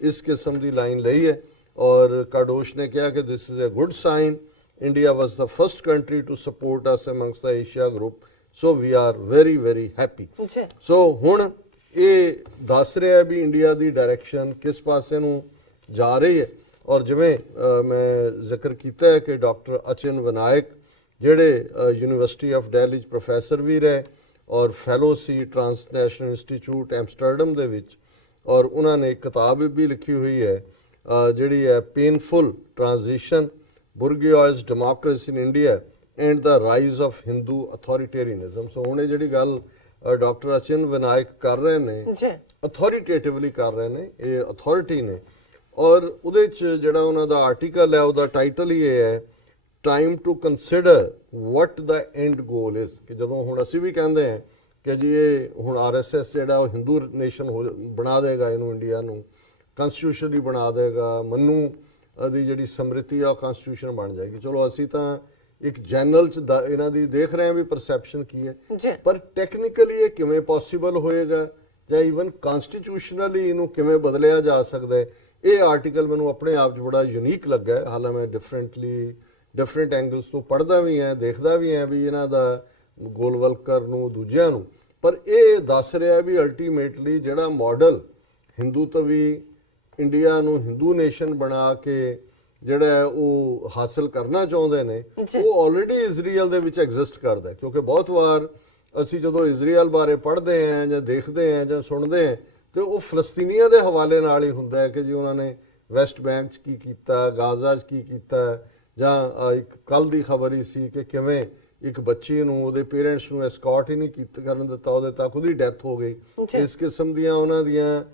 ਇਸ ਕਿਸਮ ਦੀ ਲਾਈਨ ਲਈ ਹੈ। और काडोश ने कहा कि this is a good sign, India was the first country to support us amongst the Asia group, so we are very very happy. So हुण ये दस रहा है भी इंडिया की डायरैक्शन किस पासे नूं जा रही है। और जिवें मैं जिक्र किया है कि डॉक्टर अचिन विनायक जिहड़े यूनिवर्सिटी ऑफ दिल्ली प्रोफैसर भी रहे और फैलो सी ट्रांसनैशनल इंस्टीट्यूट एम्स्टरडम दे विच, और उन्होंने एक किताब भी लिखी हुई है ਜਿਹੜੀ ਹੈ painful transition bourgeois democracy in India and the rise of Hindu authoritarianism. So ਹੁਣ ਇਹ ਜਿਹੜੀ ਗੱਲ ਡਾਕਟਰ ਅਚਿਨ ਵਿਨਾਇਕ ਕਰ ਰਹੇ ਨੇ, ਅਥੋਰੀਟੇਟਿਵਲੀ ਕਰ ਰਹੇ ਨੇ, ਇਹ ਅਥਾਰਟੀ ਨੇ। ਔਰ ਉਹਦੇ 'ਚ ਜਿਹੜਾ ਉਹਨਾਂ ਦਾ ਆਰਟੀਕਲ ਹੈ ਉਹਦਾ ਟਾਈਟਲ ਹੀ ਇਹ ਹੈ, time to consider what the end goal is. ਕਿ ਜਦੋਂ ਹੁਣ ਅਸੀਂ ਵੀ ਕਹਿੰਦੇ ਹਾਂ ਕਿ ਜੀ ਇਹ ਹੁਣ RSS ਜਿਹੜਾ ਉਹ ਹਿੰਦੂ ਨੇਸ਼ਨ ਬਣਾ ਦੇਗਾ ਇਹਨੂੰ, ਇੰਡੀਆ ਨੂੰ ਕਨਸਟੀਟਿਊਸ਼ਨ ਹੀ ਬਣਾ ਦੇਗਾ, ਮਨੂੰ ਦੀ ਜਿਹੜੀ ਸਮ੍ਰਿਤੀ ਆ ਉਹ ਕਨਸਟੀਟਿਊਸ਼ਨ ਬਣ ਜਾਏਗੀ। ਚਲੋ ਅਸੀਂ ਤਾਂ ਇੱਕ ਜਨਰਲ 'ਚ ਇਹਨਾਂ ਦੀ ਦੇਖ ਰਹੇ ਹਾਂ ਵੀ ਪਰਸੈਪਸ਼ਨ ਕੀ ਹੈ, ਪਰ ਟੈਕਨੀਕਲੀ ਇਹ ਕਿਵੇਂ ਪੋਸੀਬਲ ਹੋਏਗਾ ਜਾਂ ਈਵਨ ਕਨਸਟੀਟਿਊਸ਼ਨਲੀ ਇਹਨੂੰ ਕਿਵੇਂ ਬਦਲਿਆ ਜਾ ਸਕਦਾ ਹੈ, ਇਹ ਆਰਟੀਕਲ ਮੈਨੂੰ ਆਪਣੇ ਆਪ 'ਚ ਬੜਾ ਯੂਨੀਕ ਲੱਗਾ। ਹਾਲਾਂ ਮੈਂ ਡਿਫਰੈਂਟ ਐਂਗਲਸ ਤੋਂ ਪੜ੍ਹਦਾ ਵੀ ਹਾਂ, ਦੇਖਦਾ ਵੀ ਹਾਂ ਵੀ ਇਹਨਾਂ ਦਾ ਗੋਲਵਲਕਰ ਨੂੰ, ਦੂਜਿਆਂ ਨੂੰ, ਪਰ ਇਹ ਦੱਸ ਰਿਹਾ ਵੀ ਅਲਟੀਮੇਟਲੀ ਜਿਹੜਾ ਮਾਡਲ ਹਿੰਦੂਤਵੀ ਇੰਡੀਆ ਨੂੰ ਹਿੰਦੂ ਨੇਸ਼ਨ ਬਣਾ ਕੇ ਜਿਹੜਾ ਉਹ ਹਾਸਲ ਕਰਨਾ ਚਾਹੁੰਦੇ ਨੇ, ਉਹ ਆਲਰੇਡੀ ਇਜ਼ਰਾਈਲ ਦੇ ਵਿੱਚ ਐਗਜ਼ਿਸਟ ਕਰਦਾ। ਕਿਉਂਕਿ ਬਹੁਤ ਵਾਰ ਅਸੀਂ ਜਦੋਂ ਇਜ਼ਰਾਈਲ ਬਾਰੇ ਪੜ੍ਹਦੇ ਹਾਂ ਜਾਂ ਦੇਖਦੇ ਹਾਂ ਜਾਂ ਸੁਣਦੇ ਹਾਂ ਤੇ ਉਹ ਫਲਸਤੀਨੀਆਂ ਦੇ ਹਵਾਲੇ ਨਾਲ ਹੀ ਹੁੰਦਾ ਹੈ ਕਿ ਜੀ ਉਹਨਾਂ ਨੇ ਵੈਸਟ ਬੈਂਕ 'ਚ ਕੀ ਕੀਤਾ, ਗਾਜ਼ਾ 'ਚ ਕੀ ਕੀਤਾ, ਜਾਂ ਇੱਕ ਕੱਲ੍ਹ ਦੀ ਖਬਰ ਹੀ ਸੀ ਕਿ ਕਿਵੇਂ ਇੱਕ ਬੱਚੀ ਨੂੰ ਉਹਦੇ ਪੇਰੈਂਟਸ ਨੂੰ ਐਸਕੌਰਟ ਹੀ ਨਹੀਂ ਕਰਨ ਦਿੱਤਾ, ਉਹਦੇ ਤੱਕ ਉਹਦੀ ਡੈਥ ਹੋ ਗਈ। ਇਸ ਕਿਸਮ ਦੀਆਂ ਉਹਨਾਂ ਦੀਆਂ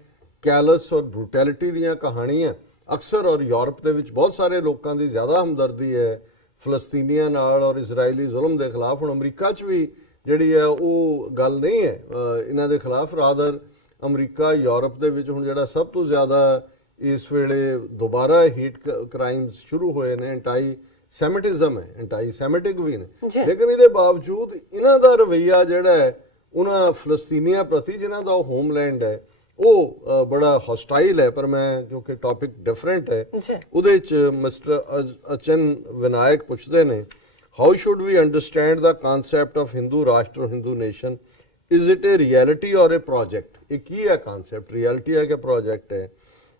ਕੈਲਸ ਔਰ ਬਰੂਟੈਲਿਟੀ ਦੀਆਂ ਕਹਾਣੀਆਂ ਅਕਸਰ, ਔਰ ਯੂਰਪ ਦੇ ਵਿੱਚ ਬਹੁਤ ਸਾਰੇ ਲੋਕਾਂ ਦੀ ਜ਼ਿਆਦਾ ਹਮਦਰਦੀ ਹੈ ਫਲਸਤੀਨੀਆਂ ਨਾਲ ਔਰ ਇਜ਼ਰਾਈਲੀ ਜ਼ੁਲਮ ਦੇ ਖਿਲਾਫ। ਹੁਣ ਅਮਰੀਕਾ 'ਚ ਵੀ ਜਿਹੜੀ ਹੈ ਉਹ ਗੱਲ ਨਹੀਂ ਹੈ ਇਹਨਾਂ ਦੇ ਖਿਲਾਫ। ਰਾਦਰ ਅਮਰੀਕਾ ਯੂਰਪ ਦੇ ਵਿੱਚ ਹੁਣ ਜਿਹੜਾ ਸਭ ਤੋਂ ਜ਼ਿਆਦਾ ਇਸ ਵੇਲੇ ਦੁਬਾਰਾ ਹੀਟ ਕ੍ਰਾਈਮਸ ਸ਼ੁਰੂ ਹੋਏ ਨੇ, ਐਂਟਾਈ ਸੈਮਿਟਿਜ਼ਮ ਹੈ, ਐਂਟਾਈ ਸੈਮਿਟਿਕ ਵੀ ਨੇ, ਲੇਕਿਨ ਇਹਦੇ ਬਾਵਜੂਦ ਇਹਨਾਂ ਦਾ ਰਵੱਈਆ ਜਿਹੜਾ ਹੈ ਉਹਨਾਂ ਫਲਸਤੀਨੀਆਂ ਪ੍ਰਤੀ ਜਿਨ੍ਹਾਂ ਦਾ ਉਹ ਹੋਮਲੈਂਡ ਹੈ ਉਹ ਬੜਾ ਹੌਸਟਾਈਲ ਹੈ। ਪਰ ਮੈਂ ਕਿਉਂਕਿ ਟੌਪਿਕ ਡਿਫਰੈਂਟ ਹੈ ਉਹਦੇ 'ਚ ਮਿਸਟਰ ਅਚਨ ਵਿਨਾਇਕ ਪੁੱਛਦੇ ਨੇ, how should we understand the concept of Hindu Rashtra, Hindu nation, is it a reality or a project? ਇਹ ਕੀ ਹੈ ਕਨਸੈਪਟ, ਰਿਐਲਿਟੀ ਹੈ ਕਿ ਪ੍ਰੋਜੈਕਟ ਹੈ?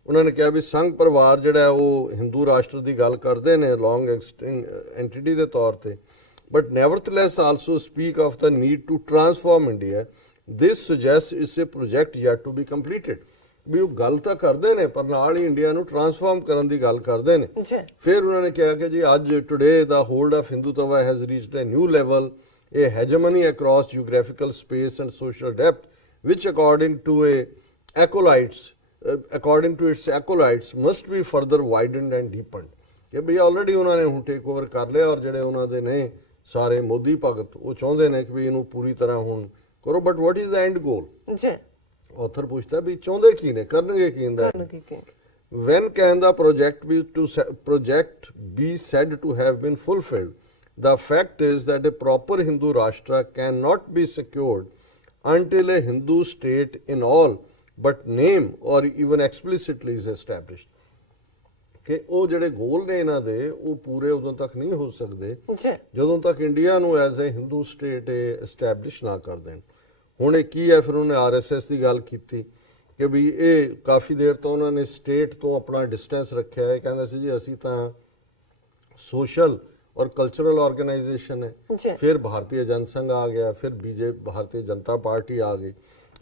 ਉਹਨਾਂ ਨੇ ਕਿਹਾ ਵੀ ਸੰਘ ਪਰਿਵਾਰ ਜਿਹੜਾ ਉਹ ਹਿੰਦੂ ਰਾਸ਼ਟਰ ਦੀ ਗੱਲ ਕਰਦੇ ਨੇ ਲੌਂਗ ਐਕਸਟਿੰਗ ਐਂਟਿਟੀ ਦੇ ਤੌਰ ਤੇ, but nevertheless also speak of the need to transform India. This suggest it's a project yet to be completed. ਵੀ ਉਹ ਗੱਲ ਤਾਂ ਕਰਦੇ ਨੇ ਪਰ ਨਾਲ ਹੀ ਇੰਡੀਆ ਨੂੰ ਟਰਾਂਸਫਾਰਮ ਕਰਨ ਦੀ ਗੱਲ ਕਰਦੇ ਨੇ। ਫਿਰ ਉਹਨਾਂ ਨੇ ਕਿਹਾ ਕਿ ਜੀ ਅੱਜ today the hold of Hindutva has reached a new level, a hegemony across geographical space and social depth, which according to its acolytes must be further widened and deepened। ਕਿ ਵੀ ਆਲਰੇਡੀ ਉਹਨਾਂ ਨੇ ਹੁਣ ਟੇਕ ਓਵਰ ਕਰ ਲਿਆ ਔਰ ਜਿਹੜੇ ਉਹਨਾਂ ਦੇ ਨੇ ਸਾਰੇ ਮੋਦੀ ਭਗਤ ਉਹ ਚਾਹੁੰਦੇ ਨੇ ਕਿ ਵੀ ਇਹਨੂੰ ਪੂਰੀ ਤਰ੍ਹਾਂ ਹੁਣ ਕਰੋ। But what is the end goal? Author ਪੁੱਛਦਾ ਵੀ ਚਾਹੁੰਦੇ ਕੀ ਨੇ, ਕਰਨਗੇ ਕੀ ਹੁੰਦਾ? when can the project be said to have been fulfilled? The fact is that a proper Hindu Rashtra cannot be secured until a Hindu state in all but name or even explicitly is established। ਕਿ ਉਹ ਜਿਹੜੇ ਗੋਲ ਨੇ ਇਹਨਾਂ ਦੇ ਉਹ ਪੂਰੇ ਉਦੋਂ ਤੱਕ ਨਹੀਂ ਹੋ ਸਕਦੇ ਜਦੋਂ ਤੱਕ ਇੰਡੀਆ ਨੂੰ as a Hindu state establish ਨਾ ਕਰ ਦੇਣ। ਹੁਣ ਇਹ ਕੀ ਹੈ? ਫਿਰ ਉਹਨੇ RSS ਦੀ ਗੱਲ ਕੀਤੀ ਕਿ ਵੀ ਇਹ ਕਾਫੀ ਦੇਰ ਤੋਂ ਉਹਨਾਂ ਨੇ ਸਟੇਟ ਤੋਂ ਆਪਣਾ ਡਿਸਟੈਂਸ ਰੱਖਿਆ ਹੈ। ਕਹਿੰਦਾ ਸੀ ਜੀ ਅਸੀਂ ਤਾਂ ਸੋਸ਼ਲ ਔਰ ਕਲਚਰਲ ਆਰਗੇਨਾਈਜੇਸ਼ਨ ਹੈ। ਫਿਰ ਭਾਰਤੀ ਜਨਸੰਘ ਆ ਗਿਆ, ਫਿਰ ਭਾਰਤੀ ਜਨਤਾ ਪਾਰਟੀ ਆ ਗਈ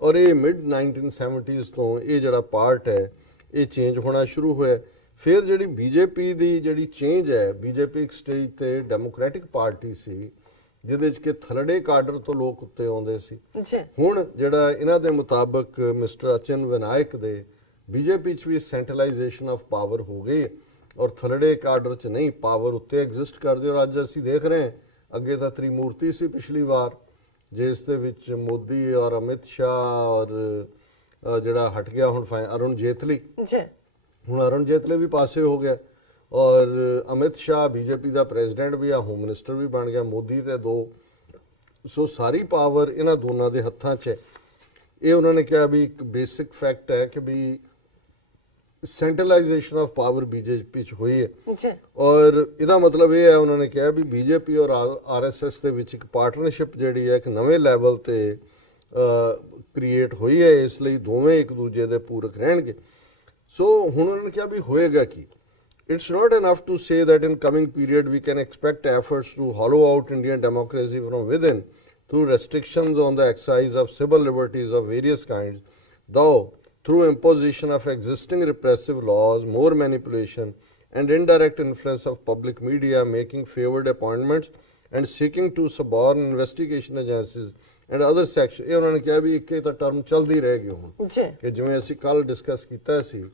ਔਰ ਇਹ ਮਿਡ 1970s ਤੋਂ ਇਹ ਜਿਹੜਾ ਪਾਰਟ ਹੈ ਇਹ ਚੇਂਜ ਹੋਣਾ ਸ਼ੁਰੂ ਹੋਇਆ। ਫਿਰ ਜਿਹੜੀ ਬੀਜੇਪੀ ਦੀ ਜਿਹੜੀ ਚੇਂਜ ਹੈ, ਬੀਜੇਪੀ ਇੱਕ ਸਟੇਜ ਤੇ ਡੈਮੋਕ੍ਰੈਟਿਕ ਪਾਰਟੀ ਸੀ ਜਿਹਦੇ 'ਚ ਕਿ ਥਲੜੇ ਕਾਡਰ ਤੋਂ ਲੋਕ ਉੱਤੇ ਆਉਂਦੇ ਸੀ। ਹੁਣ ਜਿਹੜਾ ਇਹਨਾਂ ਦੇ ਮੁਤਾਬਕ ਮਿਸਟਰ ਅਚਨ ਵਿਨਾਇਕ ਦੇ ਬੀਜੇਪੀ 'ਚ ਵੀ ਸੈਂਟਰਲਾਈਜੇਸ਼ਨ ਆਫ ਪਾਵਰ ਹੋ ਗਈ ਔਰ ਥਲੜੇ ਕਾਡਰ 'ਚ ਨਹੀਂ, ਪਾਵਰ ਉੱਤੇ ਐਗਜ਼ਿਸਟ ਕਰਦੇ। ਔਰ ਅੱਜ ਅਸੀਂ ਦੇਖ ਰਹੇ ਹਾਂ, ਅੱਗੇ ਤਾਂ ਤ੍ਰਿਮੂਰਤੀ ਸੀ ਪਿਛਲੀ ਵਾਰ ਜਿਸ ਦੇ ਵਿੱਚ ਮੋਦੀ ਔਰ ਅਮਿਤ ਸ਼ਾਹ ਔਰ ਜਿਹੜਾ ਹਟ ਗਿਆ ਹੁਣ ਅਰੁਣ ਜੇਤਲੀ, ਹੁਣ ਅਰੁਣ ਜੇਤਲੀ ਵੀ ਪਾਸੇ ਹੋ ਗਿਆ ਔਰ ਅਮਿਤ ਸ਼ਾਹ ਬੀਜੇਪੀ ਦਾ ਪ੍ਰੈਜ਼ੀਡੈਂਟ ਵੀ ਆ, ਹੋਮ ਮਿਨਿਸਟਰ ਵੀ ਬਣ ਗਿਆ, ਮੋਦੀ ਤੇ ਦੋ। ਸੋ ਸਾਰੀ ਪਾਵਰ ਇਹਨਾਂ ਦੋਨਾਂ ਦੇ ਹੱਥਾਂ 'ਚ ਹੈ। ਇਹ ਉਹਨਾਂ ਨੇ ਕਿਹਾ ਵੀ ਇੱਕ ਬੇਸਿਕ ਫੈਕਟ ਹੈ ਕਿ ਵੀ ਸੈਂਟਰਲਾਈਜੇਸ਼ਨ ਆਫ ਪਾਵਰ ਬੀਜੇਪੀ 'ਚ ਹੋਈ ਹੈ ਔਰ ਇਹਦਾ ਮਤਲਬ ਇਹ ਹੈ ਉਹਨਾਂ ਨੇ ਕਿਹਾ ਵੀ ਬੀਜੇਪੀ ਔਰ RSS ਦੇ ਵਿੱਚ ਇੱਕ ਪਾਰਟਨਰਸ਼ਿਪ ਜਿਹੜੀ ਹੈ ਇੱਕ ਨਵੇਂ ਲੈਵਲ ਤੇ ਕ੍ਰੀਏਟ ਹੋਈ ਹੈ। ਇਸ ਲਈ ਦੋਵੇਂ ਇੱਕ ਦੂਜੇ ਦੇ ਪੂਰਕ ਰਹਿਣਗੇ। ਸੋ ਹੁਣ ਉਹਨਾਂ ਨੇ ਕਿਹਾ ਵੀ ਹੋਏਗਾ ਕੀ? It's not enough to say that in coming period we can expect efforts to hollow out Indian democracy from within through restrictions on the exercise of civil liberties of various kinds, though through imposition of existing repressive laws, more manipulation and indirect influence of public media, making favored appointments and seeking to suborn investigation agencies and other sections। ਇਹ ਉਹਨਾਂ ਨੇ ਕਿਹਾ ਵੀ ਇੱਕ ਤਾਂ term ਚੱਲਦੀ ਰਹੇਗੀ ਹੁਣ ਕਿ ਜਿਵੇਂ ਅਸੀਂ ਕੱਲ ਡਿਸਕਸ ਕੀਤਾ ਸੀ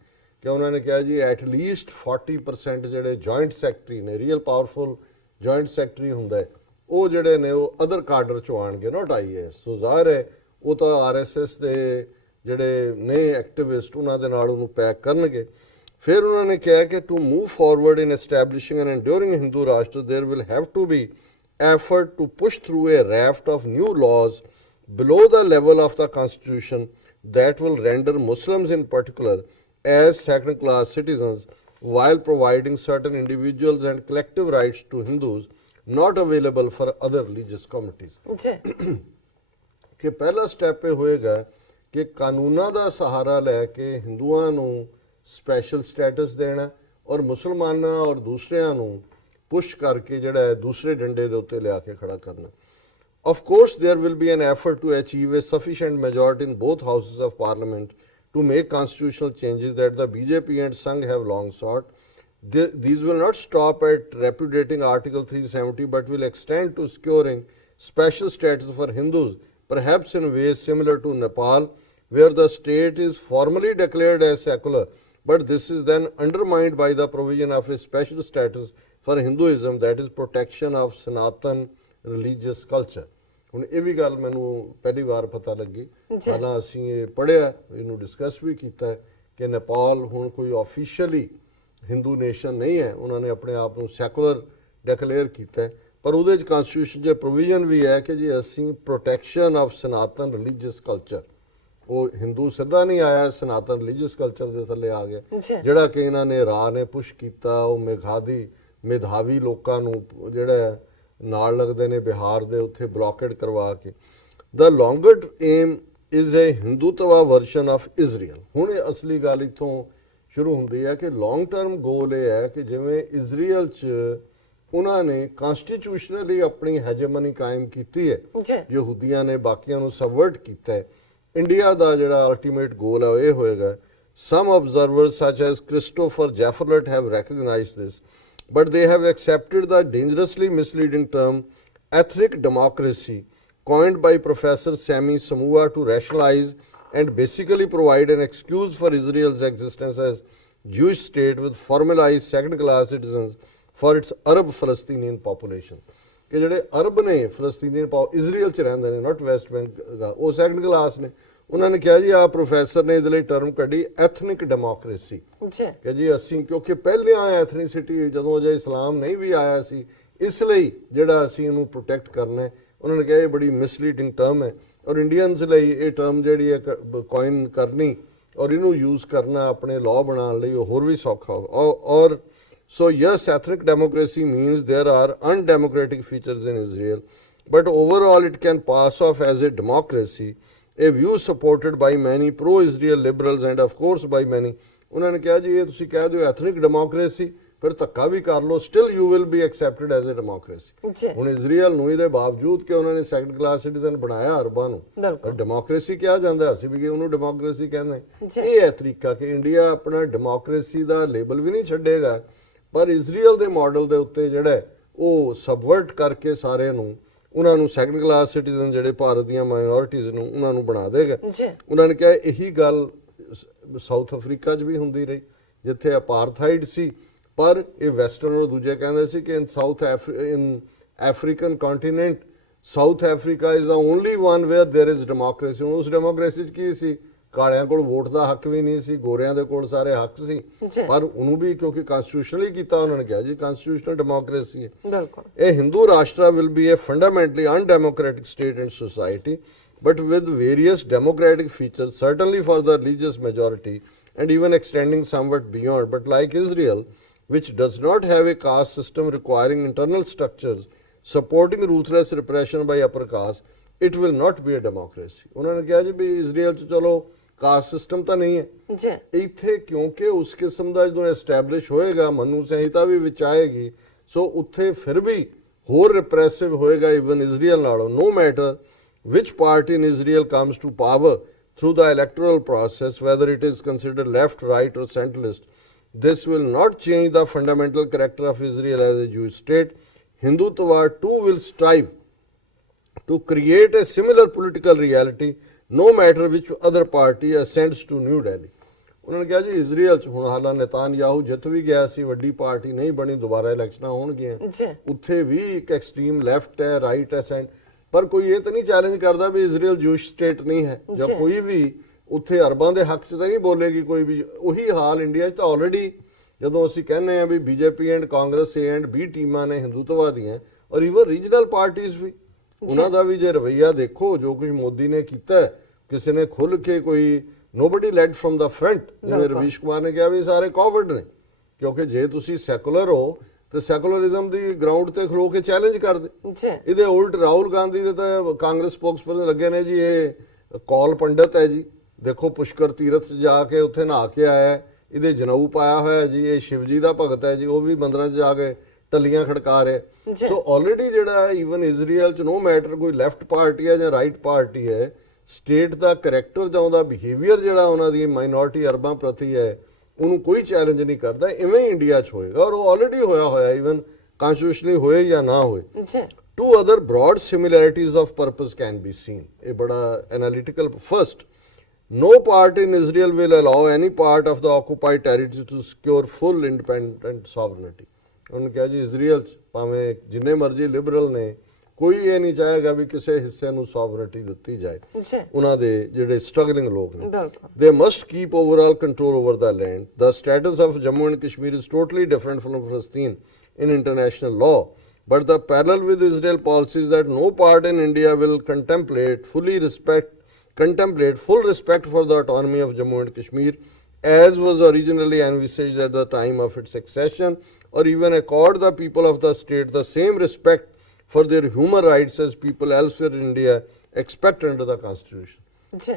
ਕਿ ਉਹਨਾਂ ਨੇ ਕਿਹਾ ਜੀ ਐਟ ਲੀਸਟ 40% ਜਿਹੜੇ ਜੁਆਇੰਟ ਸੈਕਟਰੀ ਨੇ, ਰੀਅਲ ਪਾਵਰਫੁਲ ਜੁਆਇੰਟ ਸੈਕਟਰੀ ਹੁੰਦਾ ਹੈ, ਉਹ ਜਿਹੜੇ ਨੇ ਉਹ ਅਦਰ ਕਾਡਰ ਚੋਂ ਆਉਣਗੇ, ਨਾਟ IAS। ਸੋ ਜ਼ਾਹਿਰ ਹੈ ਉਹ ਤਾਂ RSS ਦੇ ਜਿਹੜੇ ਨੇ ਐਕਟਿਵਿਸਟ ਉਹਨਾਂ ਦੇ ਨਾਲ ਉਹਨੂੰ ਪੈਕ ਕਰਨਗੇ। ਫਿਰ ਉਹਨਾਂ ਨੇ ਕਿਹਾ ਕਿ to move forward in establishing an enduring Hindu Rashtra there will have to be effort to push through a raft of new laws below the level of the constitution that will render Muslims in particular as second class citizens while providing certain individuals and collective rights to Hindus not available for other religious communities। ਕਿ ਪਹਿਲਾ step ਇਹ ਹੋਏਗਾ ਕਿ ਕਾਨੂੰਨਾਂ ਦਾ ਸਹਾਰਾ ਲੈ ਕੇ ਹਿੰਦੂਆਂ ਨੂੰ ਸਪੈਸ਼ਲ ਸਟੇਟਸ ਦੇਣਾ ਔਰ ਮੁਸਲਮਾਨਾਂ ਔਰ ਦੂਸਰਿਆਂ ਨੂੰ ਪੁਸ਼ ਕਰਕੇ ਜਿਹੜਾ ਹੈ ਦੂਸਰੇ ਡੰਡੇ ਦੇ ਉੱਤੇ ਲਿਆ ਕੇ ਖੜਾ ਕਰਨਾ। Of course, there will be an effort to achieve a sufficient majority in both houses of parliament to make constitutional changes that the BJP and Singh have long sought. These will not stop at repudiating Article 370 but will extend to securing special status for Hindus, perhaps in ways similar to Nepal, where the state is formally declared as secular, but this is then undermined by the provision of a special status for Hinduism, that is protection of Sanatan religious culture. ਹੁਣ ਇਹ ਵੀ ਗੱਲ ਮੈਨੂੰ ਪਹਿਲੀ ਵਾਰ ਪਤਾ ਲੱਗੀ, ਪਹਿਲਾਂ ਅਸੀਂ ਇਹ ਪੜ੍ਹਿਆ, ਇਹਨੂੰ ਡਿਸਕਸ ਵੀ ਕੀਤਾ ਕਿ ਨੇਪਾਲ ਹੁਣ ਕੋਈ ਆਫੀਸ਼ੀਅਲੀ ਹਿੰਦੂ ਨੇਸ਼ਨ ਨਹੀਂ ਹੈ, ਉਹਨਾਂ ਨੇ ਆਪਣੇ ਆਪ ਨੂੰ ਸੈਕੂਲਰ ਡਿਕਲੇਅਰ ਕੀਤਾ, ਪਰ ਉਹਦੇ 'ਚ ਕਨਸਟੀਟਿਊਸ਼ਨ 'ਚ ਪ੍ਰੋਵੀਜ਼ਨ ਵੀ ਹੈ ਕਿ ਜੀ ਅਸੀਂ protection of Sanatan religious culture, ਉਹ ਹਿੰਦੂ ਸਿੱਧਾ ਨਹੀਂ ਆਇਆ, ਸਨਾਤਨ ਰਿਲੀਜੀਅਸ ਕਲਚਰ ਦੇ ਥੱਲੇ ਆ ਗਿਆ, ਜਿਹੜਾ ਕਿ ਇਹਨਾਂ ਨੇ ਰਾਹ ਨੇ ਪੁਸ਼ ਕੀਤਾ, ਉਹ ਮੇਧਾਵੀ ਲੋਕਾਂ ਨੂੰ ਜਿਹੜਾ ਨਾਲ ਲੱਗਦੇ ਨੇ ਬਿਹਾਰ ਦੇ ਉੱਥੇ ਬਲੌਕੇਡ ਕਰਵਾ ਕੇ। The longer aim is a Hindutva version of Israel. ਹੁਣ ਇਹ ਅਸਲੀ ਗੱਲ ਇੱਥੋਂ ਸ਼ੁਰੂ ਹੁੰਦੀ ਹੈ ਕਿ ਲੌਂਗ ਟਰਮ ਗੋਲ ਇਹ ਹੈ ਕਿ ਜਿਵੇਂ ਇਜ਼ਰਾਈਲ 'ਚ ਉਹਨਾਂ ਨੇ ਕਨਸਟੀਟਿਊਸ਼ਨਲੀ ਆਪਣੀ ਹੈਜੇਮਨੀ ਕਾਇਮ ਕੀਤੀ ਹੈ, ਯਹੂਦੀਆਂ ਨੇ ਬਾਕੀਆਂ ਨੂੰ ਸਬਵਰਟ ਕੀਤਾ ਹੈ, ਇੰਡੀਆ ਦਾ ਜਿਹੜਾ ਅਲਟੀਮੇਟ ਗੋਲ ਹੈ ਉਹ ਇਹ ਹੋਏਗਾ। Some observers such as Christopher Jefferlet have recognized this, but they have accepted the dangerously misleading term ethnic democracy coined by Professor Sami Samua to rationalize and basically provide an excuse for Israel's existence as Jewish state with formalized second-class citizens for its Arab Palestinian population. ਕਿ ਜਿਹੜੇ ਅਰਬ ਨੇ ਫਲਸਤੀਨੀਅਨ Israel 'ਚ ਰਹਿੰਦੇ ਨੇ, ਨਾਟ West bank ਦਾ, ਉਹ second class ਨੇ। ਉਹਨਾਂ ਨੇ ਕਿਹਾ ਜੀ ਆਹ ਪ੍ਰੋਫੈਸਰ ਨੇ ਇਹਦੇ ਲਈ ਟਰਮ ਕੱਢੀ ਐਥਨਿਕ ਡੈਮੋਕ੍ਰੇਸੀ, ਕਿ ਜੀ ਅਸੀਂ ਕਿਉਂਕਿ ਪਹਿਲਾਂ ਐਥਨੀਸਿਟੀ ਜਦੋਂ ਅਜੇ ਇਸਲਾਮ ਨਹੀਂ ਵੀ ਆਇਆ ਸੀ, ਇਸ ਲਈ ਜਿਹੜਾ ਅਸੀਂ ਇਹਨੂੰ ਪ੍ਰੋਟੈਕਟ ਕਰਨਾ ਹੈ। ਉਹਨਾਂ ਨੇ ਕਿਹਾ ਇਹ ਬੜੀ ਮਿਸਲੀਡਿੰਗ ਟਰਮ ਹੈ, ਔਰ ਇੰਡੀਅਨਸ ਲਈ ਇਹ ਟਰਮ ਜਿਹੜੀ ਹੈ ਕੋਇਨ ਕਰਨੀ ਔਰ ਇਹਨੂੰ ਯੂਜ਼ ਕਰਨਾ ਆਪਣੇ ਲਾਅ ਬਣਾਉਣ ਲਈ ਉਹ ਹੋਰ ਵੀ ਸੌਖਾ ਔਰ So yes, ethnic democracy means there are undemocratic features in Israel, but overall it can pass off as a democracy, a view supported by many pro-Israel liberals and of course by many. ਉਹਨਾਂ ਨੇ ਕਿਹਾ ਜੀ ਇਹ ਤੁਸੀਂ ਕਹਿ ਦਿਓ ethnic democracy, ਫਿਰ ਧੱਕਾ ਵੀ ਕਰ ਲਓ, still you will be accepted as a democracy. ਹੁਣ ਇਜ਼ਰਾਈਲ ਨੂੰ ਇਹਦੇ ਬਾਵਜੂਦ ਕਿ ਉਹਨਾਂ ਨੇ ਸੈਕੰਡ ਕਲਾਸ ਸਿਟੀਜ਼ਨ ਬਣਾਇਆ ਅਰਬਾਂ ਨੂੰ, ਪਰ ਡੈਮੋਕ੍ਰੇਸੀ ਕਿਹਾ ਜਾਂਦਾ, ਅਸੀਂ ਵੀ ਉਹਨੂੰ ਡੈਮੋਕ੍ਰੇਸੀ ਕਹਿੰਦੇ। ਇਹ ਹੈ ਤਰੀਕਾ ਕਿ ਇੰਡੀਆ ਆਪਣਾ ਡੈਮੋਕ੍ਰੇਸੀ ਦਾ ਲੇਬਲ ਵੀ ਨਹੀਂ ਛੱਡੇਗਾ, ਪਰ ਇਜ਼ਰਾਈਲ ਦੇ ਮਾਡਲ ਦੇ ਉੱਤੇ ਜਿਹੜਾ ਉਹ ਸਬਵਰਟ ਕਰਕੇ ਸਾਰਿਆਂ ਨੂੰ, ਉਹਨਾਂ ਨੂੰ ਸੈਕੰਡ ਕਲਾਸ ਸਿਟੀਜ਼ਨ ਜਿਹੜੇ ਭਾਰਤ ਦੀਆਂ ਮਾਈਨੋਰਿਟੀਜ਼ ਨੂੰ ਉਹਨਾਂ ਨੂੰ ਬਣਾ ਦੇਗਾ। ਉਹਨਾਂ ਨੇ ਕਿਹਾ ਇਹੀ ਗੱਲ ਸਾਊਥ ਅਫਰੀਕਾ 'ਚ ਵੀ ਹੁੰਦੀ ਰਹੀ ਜਿੱਥੇ ਅਪਾਰਥਾਈਡ ਸੀ, ਪਰ ਇਹ ਵੈਸਟਰਨ ਔਰ ਦੂਜੇ ਕਹਿੰਦੇ ਸੀ ਕਿ in African continent South Africa is the only one where there is democracy. ਉਸ ਡੈਮੋਕ੍ਰੇਸੀ 'ਚ ਕੀ ਸੀ, ਕਾਲਿਆਂ ਕੋਲ ਵੋਟ ਦਾ ਹੱਕ ਵੀ ਨਹੀਂ ਸੀ, ਗੋਰਿਆਂ ਦੇ ਕੋਲ ਸਾਰੇ ਹੱਕ ਸੀ, ਪਰ ਉਹਨੂੰ ਵੀ ਕਿਉਂਕਿ ਕਨਸਟੀਟਿਊਸ਼ਨਲੀ ਕੀਤਾ ਉਹਨਾਂ ਨੇ ਕਿਹਾ ਜੀ ਕਨਸਟੀਟਿਊਸ਼ਨਲ ਡੈਮੋਕ੍ਰੇਸੀ ਹੈ। ਇਹ ਹਿੰਦੂ ਰਾਸ਼ਟਰ will be a fundamentally undemocratic state and society, but with various democratic features, certainly for the religious majority and even extending somewhat beyond, but like Israel, which does not have a caste system requiring internal structures supporting ruthless repression by upper caste, it will not be a democracy. ਉਹਨਾਂ ਨੇ ਕਿਹਾ ਜੀ ਵੀ Israel 'ਚ ਚਲੋ caste system ਤਾਂ ਨਹੀਂ ਹੈ ਇੱਥੇ, ਕਿਉਂਕਿ ਉਸ ਕਿਸਮ ਦਾ ਜਦੋਂ ਐਸਟੈਬਲਿਸ਼ ਹੋਏਗਾ, ਮਨੂ ਸੰਹਿਤਾ ਵੀ ਵਿੱਚ ਆਏਗੀ, ਸੋ ਉੱਥੇ ਫਿਰ ਵੀ ਹੋਰ ਰਿਪਰੈਸਿਵ ਹੋਏਗਾ ਇਵਨ ਇਜ਼ਰਾਈਲ ਨਾਲੋਂ। No matter which party in Israel comes to power through the electoral process, whether it is considered left, right or centralist, this will not change the fundamental character of Israel as a Jewish state. Hindutva too will strive to create a similar political reality, no matter which other party ascends to New Delhi. ਉਹਨਾਂ ਨੇ ਕਿਹਾ ਜੀ Israel 'ਚ ਹੁਣ ਹਾਲਾਂ Netanyahu ਜਿੱਤ ਵੀ ਗਿਆ ਸੀ, ਵੱਡੀ ਪਾਰਟੀ ਨਹੀਂ ਬਣੀ, ਦੁਬਾਰਾ ਇਲੈਕਸ਼ਨਾਂ ਹੋਣਗੀਆਂ, ਉੱਥੇ ਵੀ ਇੱਕ ਐਕਸਟ੍ਰੀਮ ਲੈਫਟ ਹੈ, ਰਾਈਟ ਹੈ, ਸੈਂਟ, ਪਰ ਕੋਈ ਇਹ ਤਾਂ ਨਹੀਂ ਚੈਲੰਜ ਕਰਦਾ ਵੀ ਇਜ਼ਰਾਈਲ ਜੂਇਸ਼ ਸਟੇਟ ਨਹੀਂ ਹੈ, ਜਾਂ ਕੋਈ ਵੀ ਉੱਥੇ ਅਰਬਾਂ ਦੇ ਹੱਕ 'ਚ ਤਾਂ ਨਹੀਂ ਬੋਲੇਗੀ ਕੋਈ ਵੀ। ਉਹੀ ਹਾਲ ਇੰਡੀਆ 'ਚ ਤਾਂ ਆਲਰੇਡੀ, ਜਦੋਂ ਅਸੀਂ ਕਹਿੰਦੇ ਹਾਂ ਵੀ BJP and Congress A and B ਟੀਮਾਂ ਨੇ ਹਿੰਦੂਤਵਾ ਦੀਆਂ, ਔਰ ਈਵਨ ਰੀਜਨਲ ਪਾਰਟੀਜ਼ ਵੀ, ਉਹਨਾਂ ਦਾ ਵੀ ਜੇ ਰਵੱਈਆ ਦੇਖੋ, ਜੋ ਕੁਝ ਮੋਦੀ ਨੇ ਕੀਤਾ, ਕਿਸੇ ਨੇ ਖੁੱਲ ਕੇ ਕੋਈ nobody led from the front, ਜਿਵੇਂ ਰਵੀਸ਼ ਕੁਮਾਰ ਨੇ ਕਿਹਾ ਵੀ ਸਾਰੇ ਕੋਵਿਡ ਨੇ, ਕਿਉਂਕਿ ਜੇ ਤੁਸੀਂ ਸੈਕੂਲਰ ਹੋ ਤੇ ਸੈਕੂਲਰਿਜ਼ਮ ਦੀ ਗਰਾਊਂਡ ਤੇ ਖਲੋ ਕੇ ਚੈਲੰਜ ਕਰਦੇ। ਇਹਦੇ ਉਲਟ ਰਾਹੁਲ ਗਾਂਧੀ ਦੇ ਤਾਂ ਕਾਂਗਰਸ ਸਪੋਕਸਪਰਸਨ ਲੱਗੇ ਨੇ ਜੀ ਇਹ ਕੌਲ ਪੰਡਤ ਹੈ ਜੀ, ਦੇਖੋ ਪੁਸ਼ਕਰ ਤੀਰਥ 'ਚ ਜਾ ਕੇ ਉੱਥੇ ਨਹਾ ਕੇ ਆਇਆ, ਇਹਦੇ ਜਨਊ ਪਾਇਆ ਹੋਇਆ ਜੀ, ਇਹ ਸ਼ਿਵ ਜੀ ਦਾ ਭਗਤ ਹੈ ਜੀ, ਉਹ ਵੀ ਮੰਦਰਾਂ 'ਚ ਜਾ ਕੇ ਟੱਲੀਆਂ ਖੜਕਾ ਰਿਹਾ। ਸੋ ਆਲਰੇਡੀ ਜਿਹੜਾ ਈਵਨ ਇਜ਼ਰਾਈਲ ਚ ਨੋ ਮੈਟਰ ਕੋਈ ਲੈਫਟ ਪਾਰਟੀ ਹੈ ਜਾਂ ਰਾਈਟ ਪਾਰਟੀ ਹੈ, ਸਟੇਟ ਦਾ ਕਰੈਕਟਰ ਜਾਂ ਉਹਦਾ ਬਿਹੇਵੀਅਰ ਜਿਹੜਾ ਉਹਨਾਂ ਦੀ ਮਾਈਨੋਰਟੀ ਅਰਬਾਂ ਪ੍ਰਤੀ ਹੈ ਉਹਨੂੰ ਕੋਈ ਚੈਲੰਜ ਨਹੀਂ ਕਰਦਾ। ਇਵੇਂ ਹੀ ਇੰਡੀਆ 'ਚ ਹੋਏਗਾ ਔਰ ਉਹ ਆਲਰੇਡੀ ਹੋਇਆ ਈਵਨ ਕਨਸਟੀਟਿਊਸ਼ਨਲੀ ਹੋਏ ਜਾਂ ਨਾ ਹੋਏ। Two other broad similarities of purpose can be seen. A bada analytical. First, no part in Israel will allow any part of the occupied territory to secure full independent sovereignty. उन्होंने कहा जी Israel भावें जिन्ने मर्जी liberal ने कोई ये नहीं चाहेगा भी किसी हिस्से ਨੂੰ sovereignty ਦਿੱਤੀ ਜਾਏ ਉਹਨਾਂ ਦੇ ਜਿਹੜੇ struggling ਲੋਕ ਨੇ। They must keep overall control over the land. The status of Jammu and Kashmir is totally different from Palestine in international law. But the parallel with Israel policy is that no part in India will contemplate full respect for the autonomy of Jammu and Kashmir as was originally envisaged at the time of its accession, or even accord the people of the state the same respect for their human rights as people elsewhere in India expect under the constitution.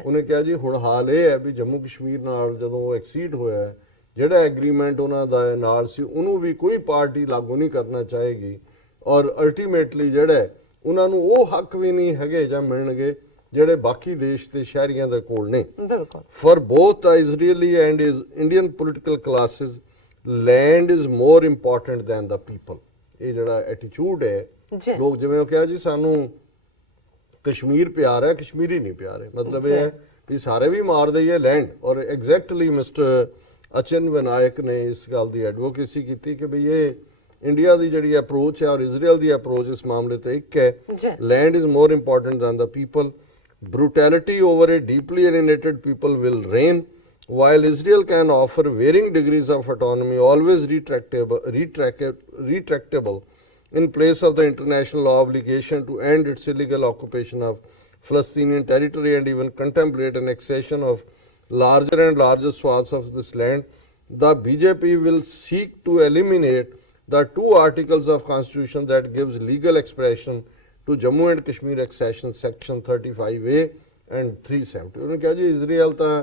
ਉਹਨੇ ਕਿਹਾ ਜੀ ਹੁਣ ਹਾਲ ਇਹ ਹੈ ਵੀ ਜੰਮੂ ਕਸ਼ਮੀਰ ਨਾਲ ਜਦੋਂ ਉਹ ਐਕਸੀਡ ਹੋਇਆ, ਜਿਹੜਾ ਐਗਰੀਮੈਂਟ ਉਹਨਾਂ ਦਾ ਨਾਲ ਸੀ ਉਹਨੂੰ ਵੀ ਕੋਈ ਪਾਰਟੀ ਲਾਗੂ ਨਹੀਂ ਕਰਨਾ ਚਾਹੇਗੀ ਔਰ ਅਲਟੀਮੇਟਲੀ ਜਿਹੜਾ ਉਹਨਾਂ ਨੂੰ ਉਹ ਹੱਕ ਵੀ ਨਹੀਂ ਹੈਗੇ ਜਾਂ ਮਿਲਣਗੇ ਜਿਹੜੇ ਬਾਕੀ ਦੇਸ਼ ਦੇ ਸ਼ਹਿਰੀਆਂ ਦੇ ਕੋਲ ਨੇ। For both the Israeli and Indian political classes land is more important than the people. ਇਹ ਜਿਹੜਾ ਐਟੀਟਿਊਡ ਹੈ ਲੋਕ ਜਿਵੇਂ ਉਹ ਕਿਹਾ ਜੀ ਸਾਨੂੰ ਕਸ਼ਮੀਰ ਪਿਆਰ ਹੈ, ਕਸ਼ਮੀਰੀ ਨਹੀਂ ਪਿਆਰ ਹੈ। ਮਤਲਬ ਇਹ ਹੈ ਵੀ ਸਾਰੇ ਵੀ ਮਾਰ ਦਈਏ ਲੈਂਡ। ਔਰ ਐਗਜ਼ੈਕਟਲੀ ਮਿਸਟਰ ਅਚਨ ਵਿਨਾਇਕ ਨੇ ਇਸ ਗੱਲ ਦੀ ਐਡਵੋਕੇਸੀ ਕੀਤੀ ਕਿ ਬਈ ਇਹ ਇੰਡੀਆ ਦੀ ਜਿਹੜੀ ਅਪਰੋਚ ਹੈ ਔਰ ਇਜ਼ਰਾਈਲ ਦੀ ਅਪਰੋਚ ਇਸ ਮਾਮਲੇ ਤੇ ਇੱਕ ਹੈ। Land is more important than the people. Brutality over a deeply alienated people will reign, while Israel can offer varying degrees of autonomy, always retractable in place of the international law obligation to end its illegal occupation of Palestinian territory and even contemplate an accession of larger and larger swaths of this land. The BJP will seek to eliminate the two articles of constitution that gives legal expression to Jammu and Kashmir accession, section 35A and 370. ਉਹਨੇ ਕਿਹਾ ਜੀ Israel ਤਾਂ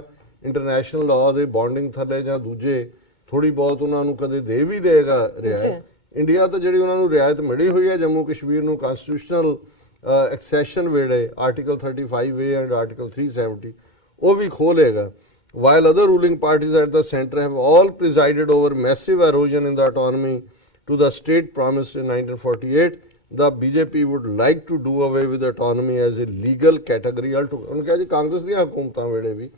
international law ਦੇ bonding ਥੱਲੇ ਜਾਂ ਦੂਜੇ ਥੋੜੀ ਬਹੁਤ ਉਹਨਾਂ ਨੂੰ ਕਦੇ ਦੇ ਵੀ ਦੇਗਾ ਰਿਹਾ। ਇੰਡੀਆ ਤਾਂ ਜਿਹੜੀ ਉਹਨਾਂ ਨੂੰ ਰਿਆਇਤ ਮਿਲੀ ਹੋਈ ਹੈ ਜੰਮੂ ਕਸ਼ਮੀਰ ਨੂੰ ਕਨਸਟੀਟਿਊਸ਼ਨਲ ਐਕਸੈਸ਼ਨ ਵੇਲੇ ਆਰਟੀਕਲ 35A and ਆਰਟੀਕਲ 370 ਉਹ ਵੀ ਖੋਲੇਗਾ। While other ruling parties at the center have all presided over massive erosion in the autonomy to the state promised in 1948, the BJP would like to do away with autonomy as a legal category altogether. ਉਹਨੇ ਕਿਹਾ ਜੀ ਕਾਂਗਰਸ ਦੀਆਂ ਹਕੂਮਤਾਂ ਵੇਲੇ ਵੀ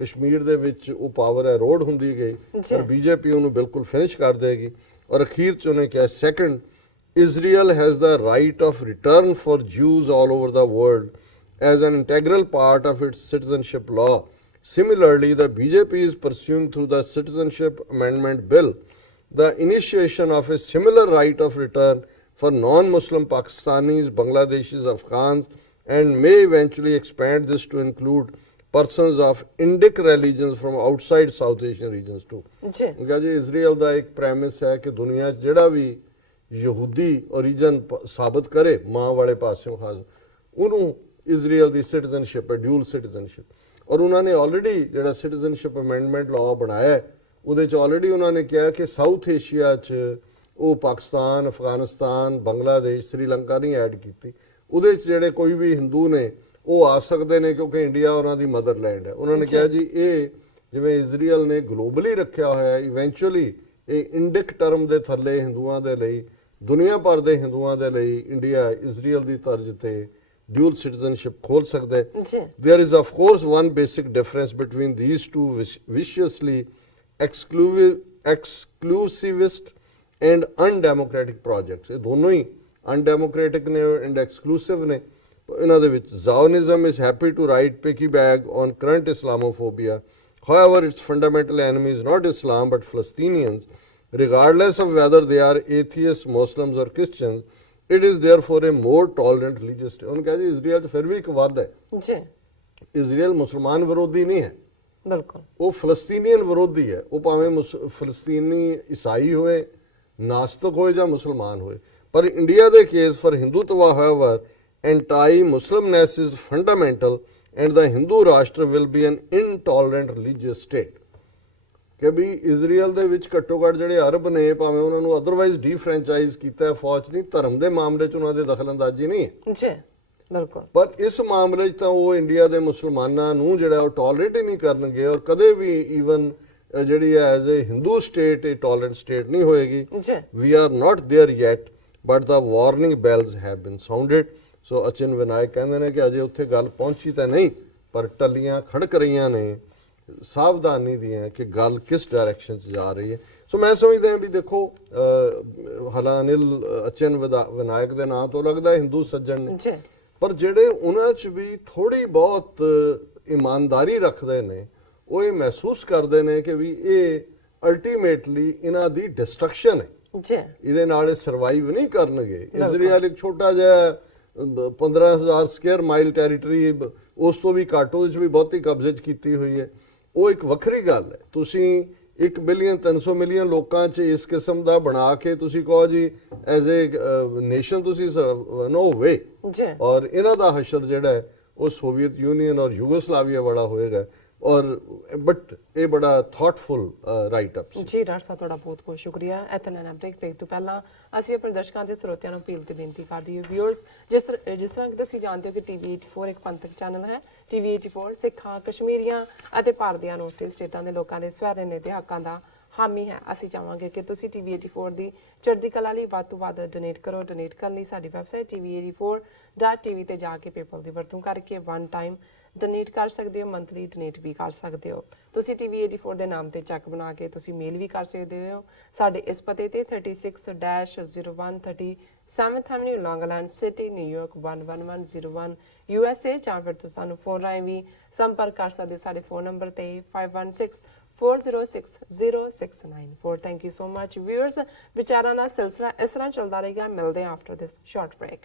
ਕਸ਼ਮੀਰ ਦੇ ਵਿੱਚ ਉਹ power ਐਰੋਡ ਹੁੰਦੀ ਗਈ ਪਰ ਬੀਜੇਪੀ ਉਹਨੂੰ ਬਿਲਕੁਲ ਫਿਨਿਸ਼ ਕਰ ਦੇਗੀ। ਔਰ ਅਖੀਰ ਚ ਉਹਨੇ ਕਿਹਾ second, Israel has the right of return for Jews all over the world as an integral part of its citizenship law. Similarly, the BJP is pursuing through the Citizenship Amendment Bill the initiation of a similar right of return for non-Muslim Pakistanis, Bangladeshis, Afghans, and may eventually expand this to include persons of Indic religions from outside South Asian regions too. ਕਿਹਾ ਜੀ Israel ਦਾ ਇੱਕ ਪ੍ਰੈਮਿਸ ਹੈ ਕਿ ਦੁਨੀਆ 'ਚ ਜਿਹੜਾ ਵੀ ਯਹੂਦੀ origin ਸਾਬਤ ਕਰੇ ਮਾਂ ਵਾਲੇ ਪਾਸਿਓਂ ਖਾਸ ਉਹਨੂੰ ਇਜ਼ਰਾਈਲ ਦੀ ਸਿਟੀਜ਼ਨਸ਼ਿਪ ਹੈ, ਡਿਊਲ ਸਿਟੀਜ਼ਨਸ਼ਿਪ। ਔਰ ਉਹਨਾਂ ਨੇ ਆਲਰੇਡੀ ਜਿਹੜਾ ਸਿਟੀਜ਼ਨਸ਼ਿਪ ਅਮੈਂਡਮੈਂਟ ਲਾਅ ਬਣਾਇਆ ਉਹਦੇ 'ਚ ਆਲਰੇਡੀ ਉਹਨਾਂ ਨੇ ਕਿਹਾ ਕਿ ਸਾਊਥ ਏਸ਼ੀਆ 'ਚ ਉਹ ਪਾਕਿਸਤਾਨ, ਅਫਗਾਨਿਸਤਾਨ, ਬੰਗਲਾਦੇਸ਼, ਸ੍ਰੀਲੰਕਾ ਨਹੀਂ ਐਡ ਕੀਤੀ। ਉਹਦੇ 'ਚ ਜਿਹੜੇ ਕੋਈ ਵੀ ਹਿੰਦੂ ਨੇ ਉਹ ਆ ਸਕਦੇ ਨੇ ਕਿਉਂਕਿ ਇੰਡੀਆ ਉਹਨਾਂ ਦੀ ਮਦਰਲੈਂਡ ਹੈ। ਉਹਨਾਂ ਨੇ ਕਿਹਾ ਜੀ ਇਹ ਜਿਵੇਂ ਇਜ਼ਰਾਈਲ ਨੇ ਗਲੋਬਲੀ ਰੱਖਿਆ ਹੋਇਆ ਇਵੈਂਚੁਅਲੀ ਇਹ ਇੰਡਿਕ ਟਰਮ ਦੇ ਥੱਲੇ ਹਿੰਦੂਆਂ ਦੇ ਲਈ ਦੁਨੀਆ ਭਰ ਦੇ ਹਿੰਦੂਆਂ ਦੇ ਲਈ ਇੰਡੀਆ ਇਜ਼ਰਾਈਲ ਦੀ ਤਰਜ਼ ਤੇ dual citizenship ਖੋਲ ਸਕਦਾ ਹੈ। There is of course one basic difference between these two viciously exclusivist and undemocratic projects. ਇਹ ਦੋਨੋਂ ਹੀ undemocratic ਨੇ and exclusive ਨੇ। ਇਹਨਾਂ ਦੇ ਵਿੱਚ Zionism is happy to write piggyback on current Islamophobia. However, its fundamental enemy is not Islam but Palestinians, regardless of whether they are atheists, Muslims or Christians. It is therefore a more tolerant religious state. ਉਹਨੇ ਕਿਹਾ ਜੀ Israel 'ਚ ਫਿਰ ਵੀ ਇੱਕ ਵਾਦ ਹੈ ਜੀ, Israel ਮੁਸਲਮਾਨ ਵਿਰੋਧੀ ਨਹੀਂ ਹੈ, ਬਿਲਕੁਲ ਉਹ ਫਲਸਤੀਨੀਅਨ ਵਿਰੋਧੀ ਹੈ। ਉਹ ਭਾਵੇਂ ਫਲਸਤੀਨੀ ਈਸਾਈ ਹੋਏ, ਨਾਸਤਕ ਹੋਏ ਜਾਂ ਮੁਸਲਮਾਨ ਹੋਏ। ਪਰ ਇੰਡੀਆ ਦੇ case for Hindutva however anti-Muslimness is fundamental and the Hindu Rashtra will be an intolerant religious state. ਕਿ ਵੀ ਇਜ਼ਰਾਈਲ ਦੇ ਵਿੱਚ ਘੱਟੋ ਘੱਟ ਜਿਹੜੇ ਅਰਬ ਨੇ ਭਾਵੇਂ ਉਹਨਾਂ ਨੂੰ ਅਦਰਵਾਈਜ਼ ਡੀਫਰੈਂਚਾਈਜ਼ ਕੀਤਾ ਹੈ ਫੌਜ ਨਹੀਂ, ਧਰਮ ਦੇ ਮਾਮਲੇ 'ਚ ਉਹਨਾਂ ਦੇ ਦਖਲਅੰਦਾਜ਼ੀ ਨਹੀਂ ਹੈ ਜੀ ਬਿਲਕੁਲ। ਪਰ ਇਸ ਮਾਮਲੇ 'ਚ ਤਾਂ ਉਹ ਇੰਡੀਆ ਦੇ ਮੁਸਲਮਾਨਾਂ ਨੂੰ ਜਿਹੜਾ ਉਹ ਟੋਲਰੇਟ ਹੀ ਨਹੀਂ ਕਰਨਗੇ ਔਰ ਕਦੇ ਵੀ ਈਵਨ ਜਿਹੜੀ ਐਜ਼ ਏ ਹਿੰਦੂ ਸਟੇਟ ਇਹ ਟੋਲਰੈਂਟ ਸਟੇਟ ਨਹੀਂ ਹੋਏਗੀ। ਜੀ we are not there yet but the warning bells have been sounded. So Achin Vinayak ਕਹਿੰਦੇ ਨੇ ਕਿ ਅਜੇ ਉੱਥੇ ਗੱਲ ਪਹੁੰਚੀ ਤਾਂ ਨਹੀਂ ਪਰ ਟੱਲੀਆਂ ਖੜਕ ਰਹੀਆਂ ਨੇ ਸਾਵਧਾਨੀ ਦੀਆਂ ਕਿ ਗੱਲ ਕਿਸ ਡਾਇਰੈਕਸ਼ਨ 'ਚ ਜਾ ਰਹੀ ਹੈ। ਸੋ ਮੈਂ ਸਮਝਦਾ ਵੀ ਦੇਖੋ ਹਾਲਾਂ ਅਨਿਲ ਅਚਿਨ ਵਿਨਾਇਕ ਦੇ ਨਾਂ ਤੋਂ ਲੱਗਦਾ ਹਿੰਦੂ ਸੱਜਣ ਨੇ, ਜੀ ਪਰ ਜਿਹੜੇ ਉਹਨਾਂ 'ਚ ਵੀ ਥੋੜੀ ਬਹੁਤ ਇਮਾਨਦਾਰੀ ਰੱਖਦੇ ਨੇ ਉਹ ਇਹ ਮਹਿਸੂਸ ਕਰਦੇ ਨੇ ਕਿ ਵੀ ਇਹ ਅਲਟੀਮੇਟਲੀ ਇਹਨਾਂ ਦੀ ਡਿਸਟਰਕਸ਼ਨ ਹੈ, ਜੀ ਇਹਦੇ ਨਾਲ ਇਹ ਸਰਵਾਈਵ ਨਹੀਂ ਕਰਨਗੇ। ਇਜ਼ਰਾਈਲ ਇੱਕ ਛੋਟਾ ਜਿਹਾ 15,000 ਸਕੁਅਰ ਮਾਈਲ ਟੈਰੀਟਰੀ ਉਸ ਤੋਂ ਵੀ ਘੱਟ ਉਹਦੇ 'ਚ ਵੀ ਬਹੁਤੀ ਕਬਜ਼ੇ 'ਚ ਕੀਤੀ ਹੋਈ ਹੈ, ਉਹ ਇੱਕ ਵੱਖਰੀ ਗੱਲ ਹੈ। ਤੁਸੀਂ 1 ਬਿਲੀਅਨ 300 ਮਿਲੀਅਨ ਲੋਕਾਂ 'ਚ ਇਸ ਕਿਸਮ ਦਾ ਬਣਾ ਕੇ ਤੁਸੀਂ ਕਹੋ ਜੀ ਐਜ਼ ਏ ਨੇਸ਼ਨ ਤੁਸੀਂ ਨੋ ਵੇ। ਜੀ ਔਰ ਇਹਨਾਂ ਦਾ ਹਸ਼ਰ ਜਿਹੜਾ ਹੈ ਉਹ ਸੋਵੀਅਤ ਯੂਨੀਅਨ ਔਰ ਯੂਗੋਸਲਾਵੀਆ ਵਾਲਾ ਹੋਏਗਾ ਔਰ ਬਟ ਇਹ ਬੜਾ ਥਾਟਫੁਲ ਰਾਈਟ ਅਪ ਸੀ। ਜੀ ਡਾਕਟਰ ਸਾਹਿਬ ਤੁਹਾਡਾ ਬਹੁਤ ਬਹੁਤ ਸ਼ੁਕਰੀਆ। ਇਤਨਾ ਬ੍ਰੇਕ ਤੋਂ ਪਹਿਲਾਂ ਅਸੀਂ ਆਪਣੇ ਦਰਸ਼ਕਾਂ ਤੇ ਸਰੋਤਿਆਂ ਨੂੰ ਅਪੀਲ ਤੇ ਬੇਨਤੀ ਕਰਦੇ ਹਾਂ ਵਿਊਅਰਸ, ਜਿਸ ਤਰ੍ਹਾਂ ਕਿ ਤੁਸੀਂ ਜਾਣਦੇ ਹੋ ਕਿ ਟੀਵੀ 84 ਇੱਕ ਪੰਥਕ ਚੈਨਲ ਹੈ। ਟੀਵੀ 84 ਸਿੱਖਾਂ, ਕਸ਼ਮੀਰੀਆਂ ਅਤੇ ਭਾਰਤੀਆਂ ਨੂੰ ਸਟੇਟਾਂ ਦੇ ਲੋਕਾਂ ਦੇ ਸਵੈਰਨ ਤੇ ਹੱਕਾਂ ਦਾ ਹਾਮੀ ਹੈ। ਅਸੀਂ ਚਾਹਾਂਗੇ ਕਿ ਤੁਸੀਂ ਟੀਵੀ 84 ਦੀ ਚੜ੍ਹਦੀ ਕਲਾ ਲਈ ਵੱਧ ਤੋਂ ਵੱਧ ਡੋਨੇਟ ਕਰੋ। ਡੋਨੇਟ ਕਰਨ ਲਈ ਸਾਡੀ ਵੈਬਸਾਈਟ tv84.tv ਤੇ ਜਾ ਕੇ ਪੇਪਲ ਦੀ ਵਰਤੋਂ ਕਰਕੇ ਵਨ ਟਾਈਮ ਡੋਨੇਟ ਕਰ ਸਕਦੇ ਹੋ, ਮੰਥਲੀ ਡੋਨੇਟ ਵੀ ਕਰ ਸਕਦੇ ਹੋ। ਤੁਸੀਂ ਟੀਵੀ 84 ਦੇ ਨਾਮ ਤੇ ਚੈੱਕ ਬਣਾ ਕੇ ਤੁਸੀਂ ਮੇਲ ਵੀ ਕਰ ਸਕਦੇ ਹੋ ਸਾਡੇ ਇਸ ਪਤੇ ਤੇ 36-0130 7th Avenue, Long Island City, New York 11101 USA। ਜਾਂ ਫਿਰ ਤੁਸੀਂ ਸਾਨੂੰ ਫੋਨ ਰਾਹੀਂ ਵੀ ਸੰਪਰਕ ਕਰ ਸਕਦੇ ਹੋ ਸਾਡੇ ਫੋਨ ਨੰਬਰ ਤੇ 5164060694। Thank you so much viewers. ਵਿਚਾਰਾਂ ਦਾ ਸਿਲਸਿਲਾ ਇਸ ਤਰ੍ਹਾਂ ਚੱਲਦਾ ਰਹੇਗਾ। ਮਿਲਦੇ ਹਾਂ ਆਫਟਰ ਦਿਸ ਸ਼ਾਰਟ ਬ੍ਰੇਕ।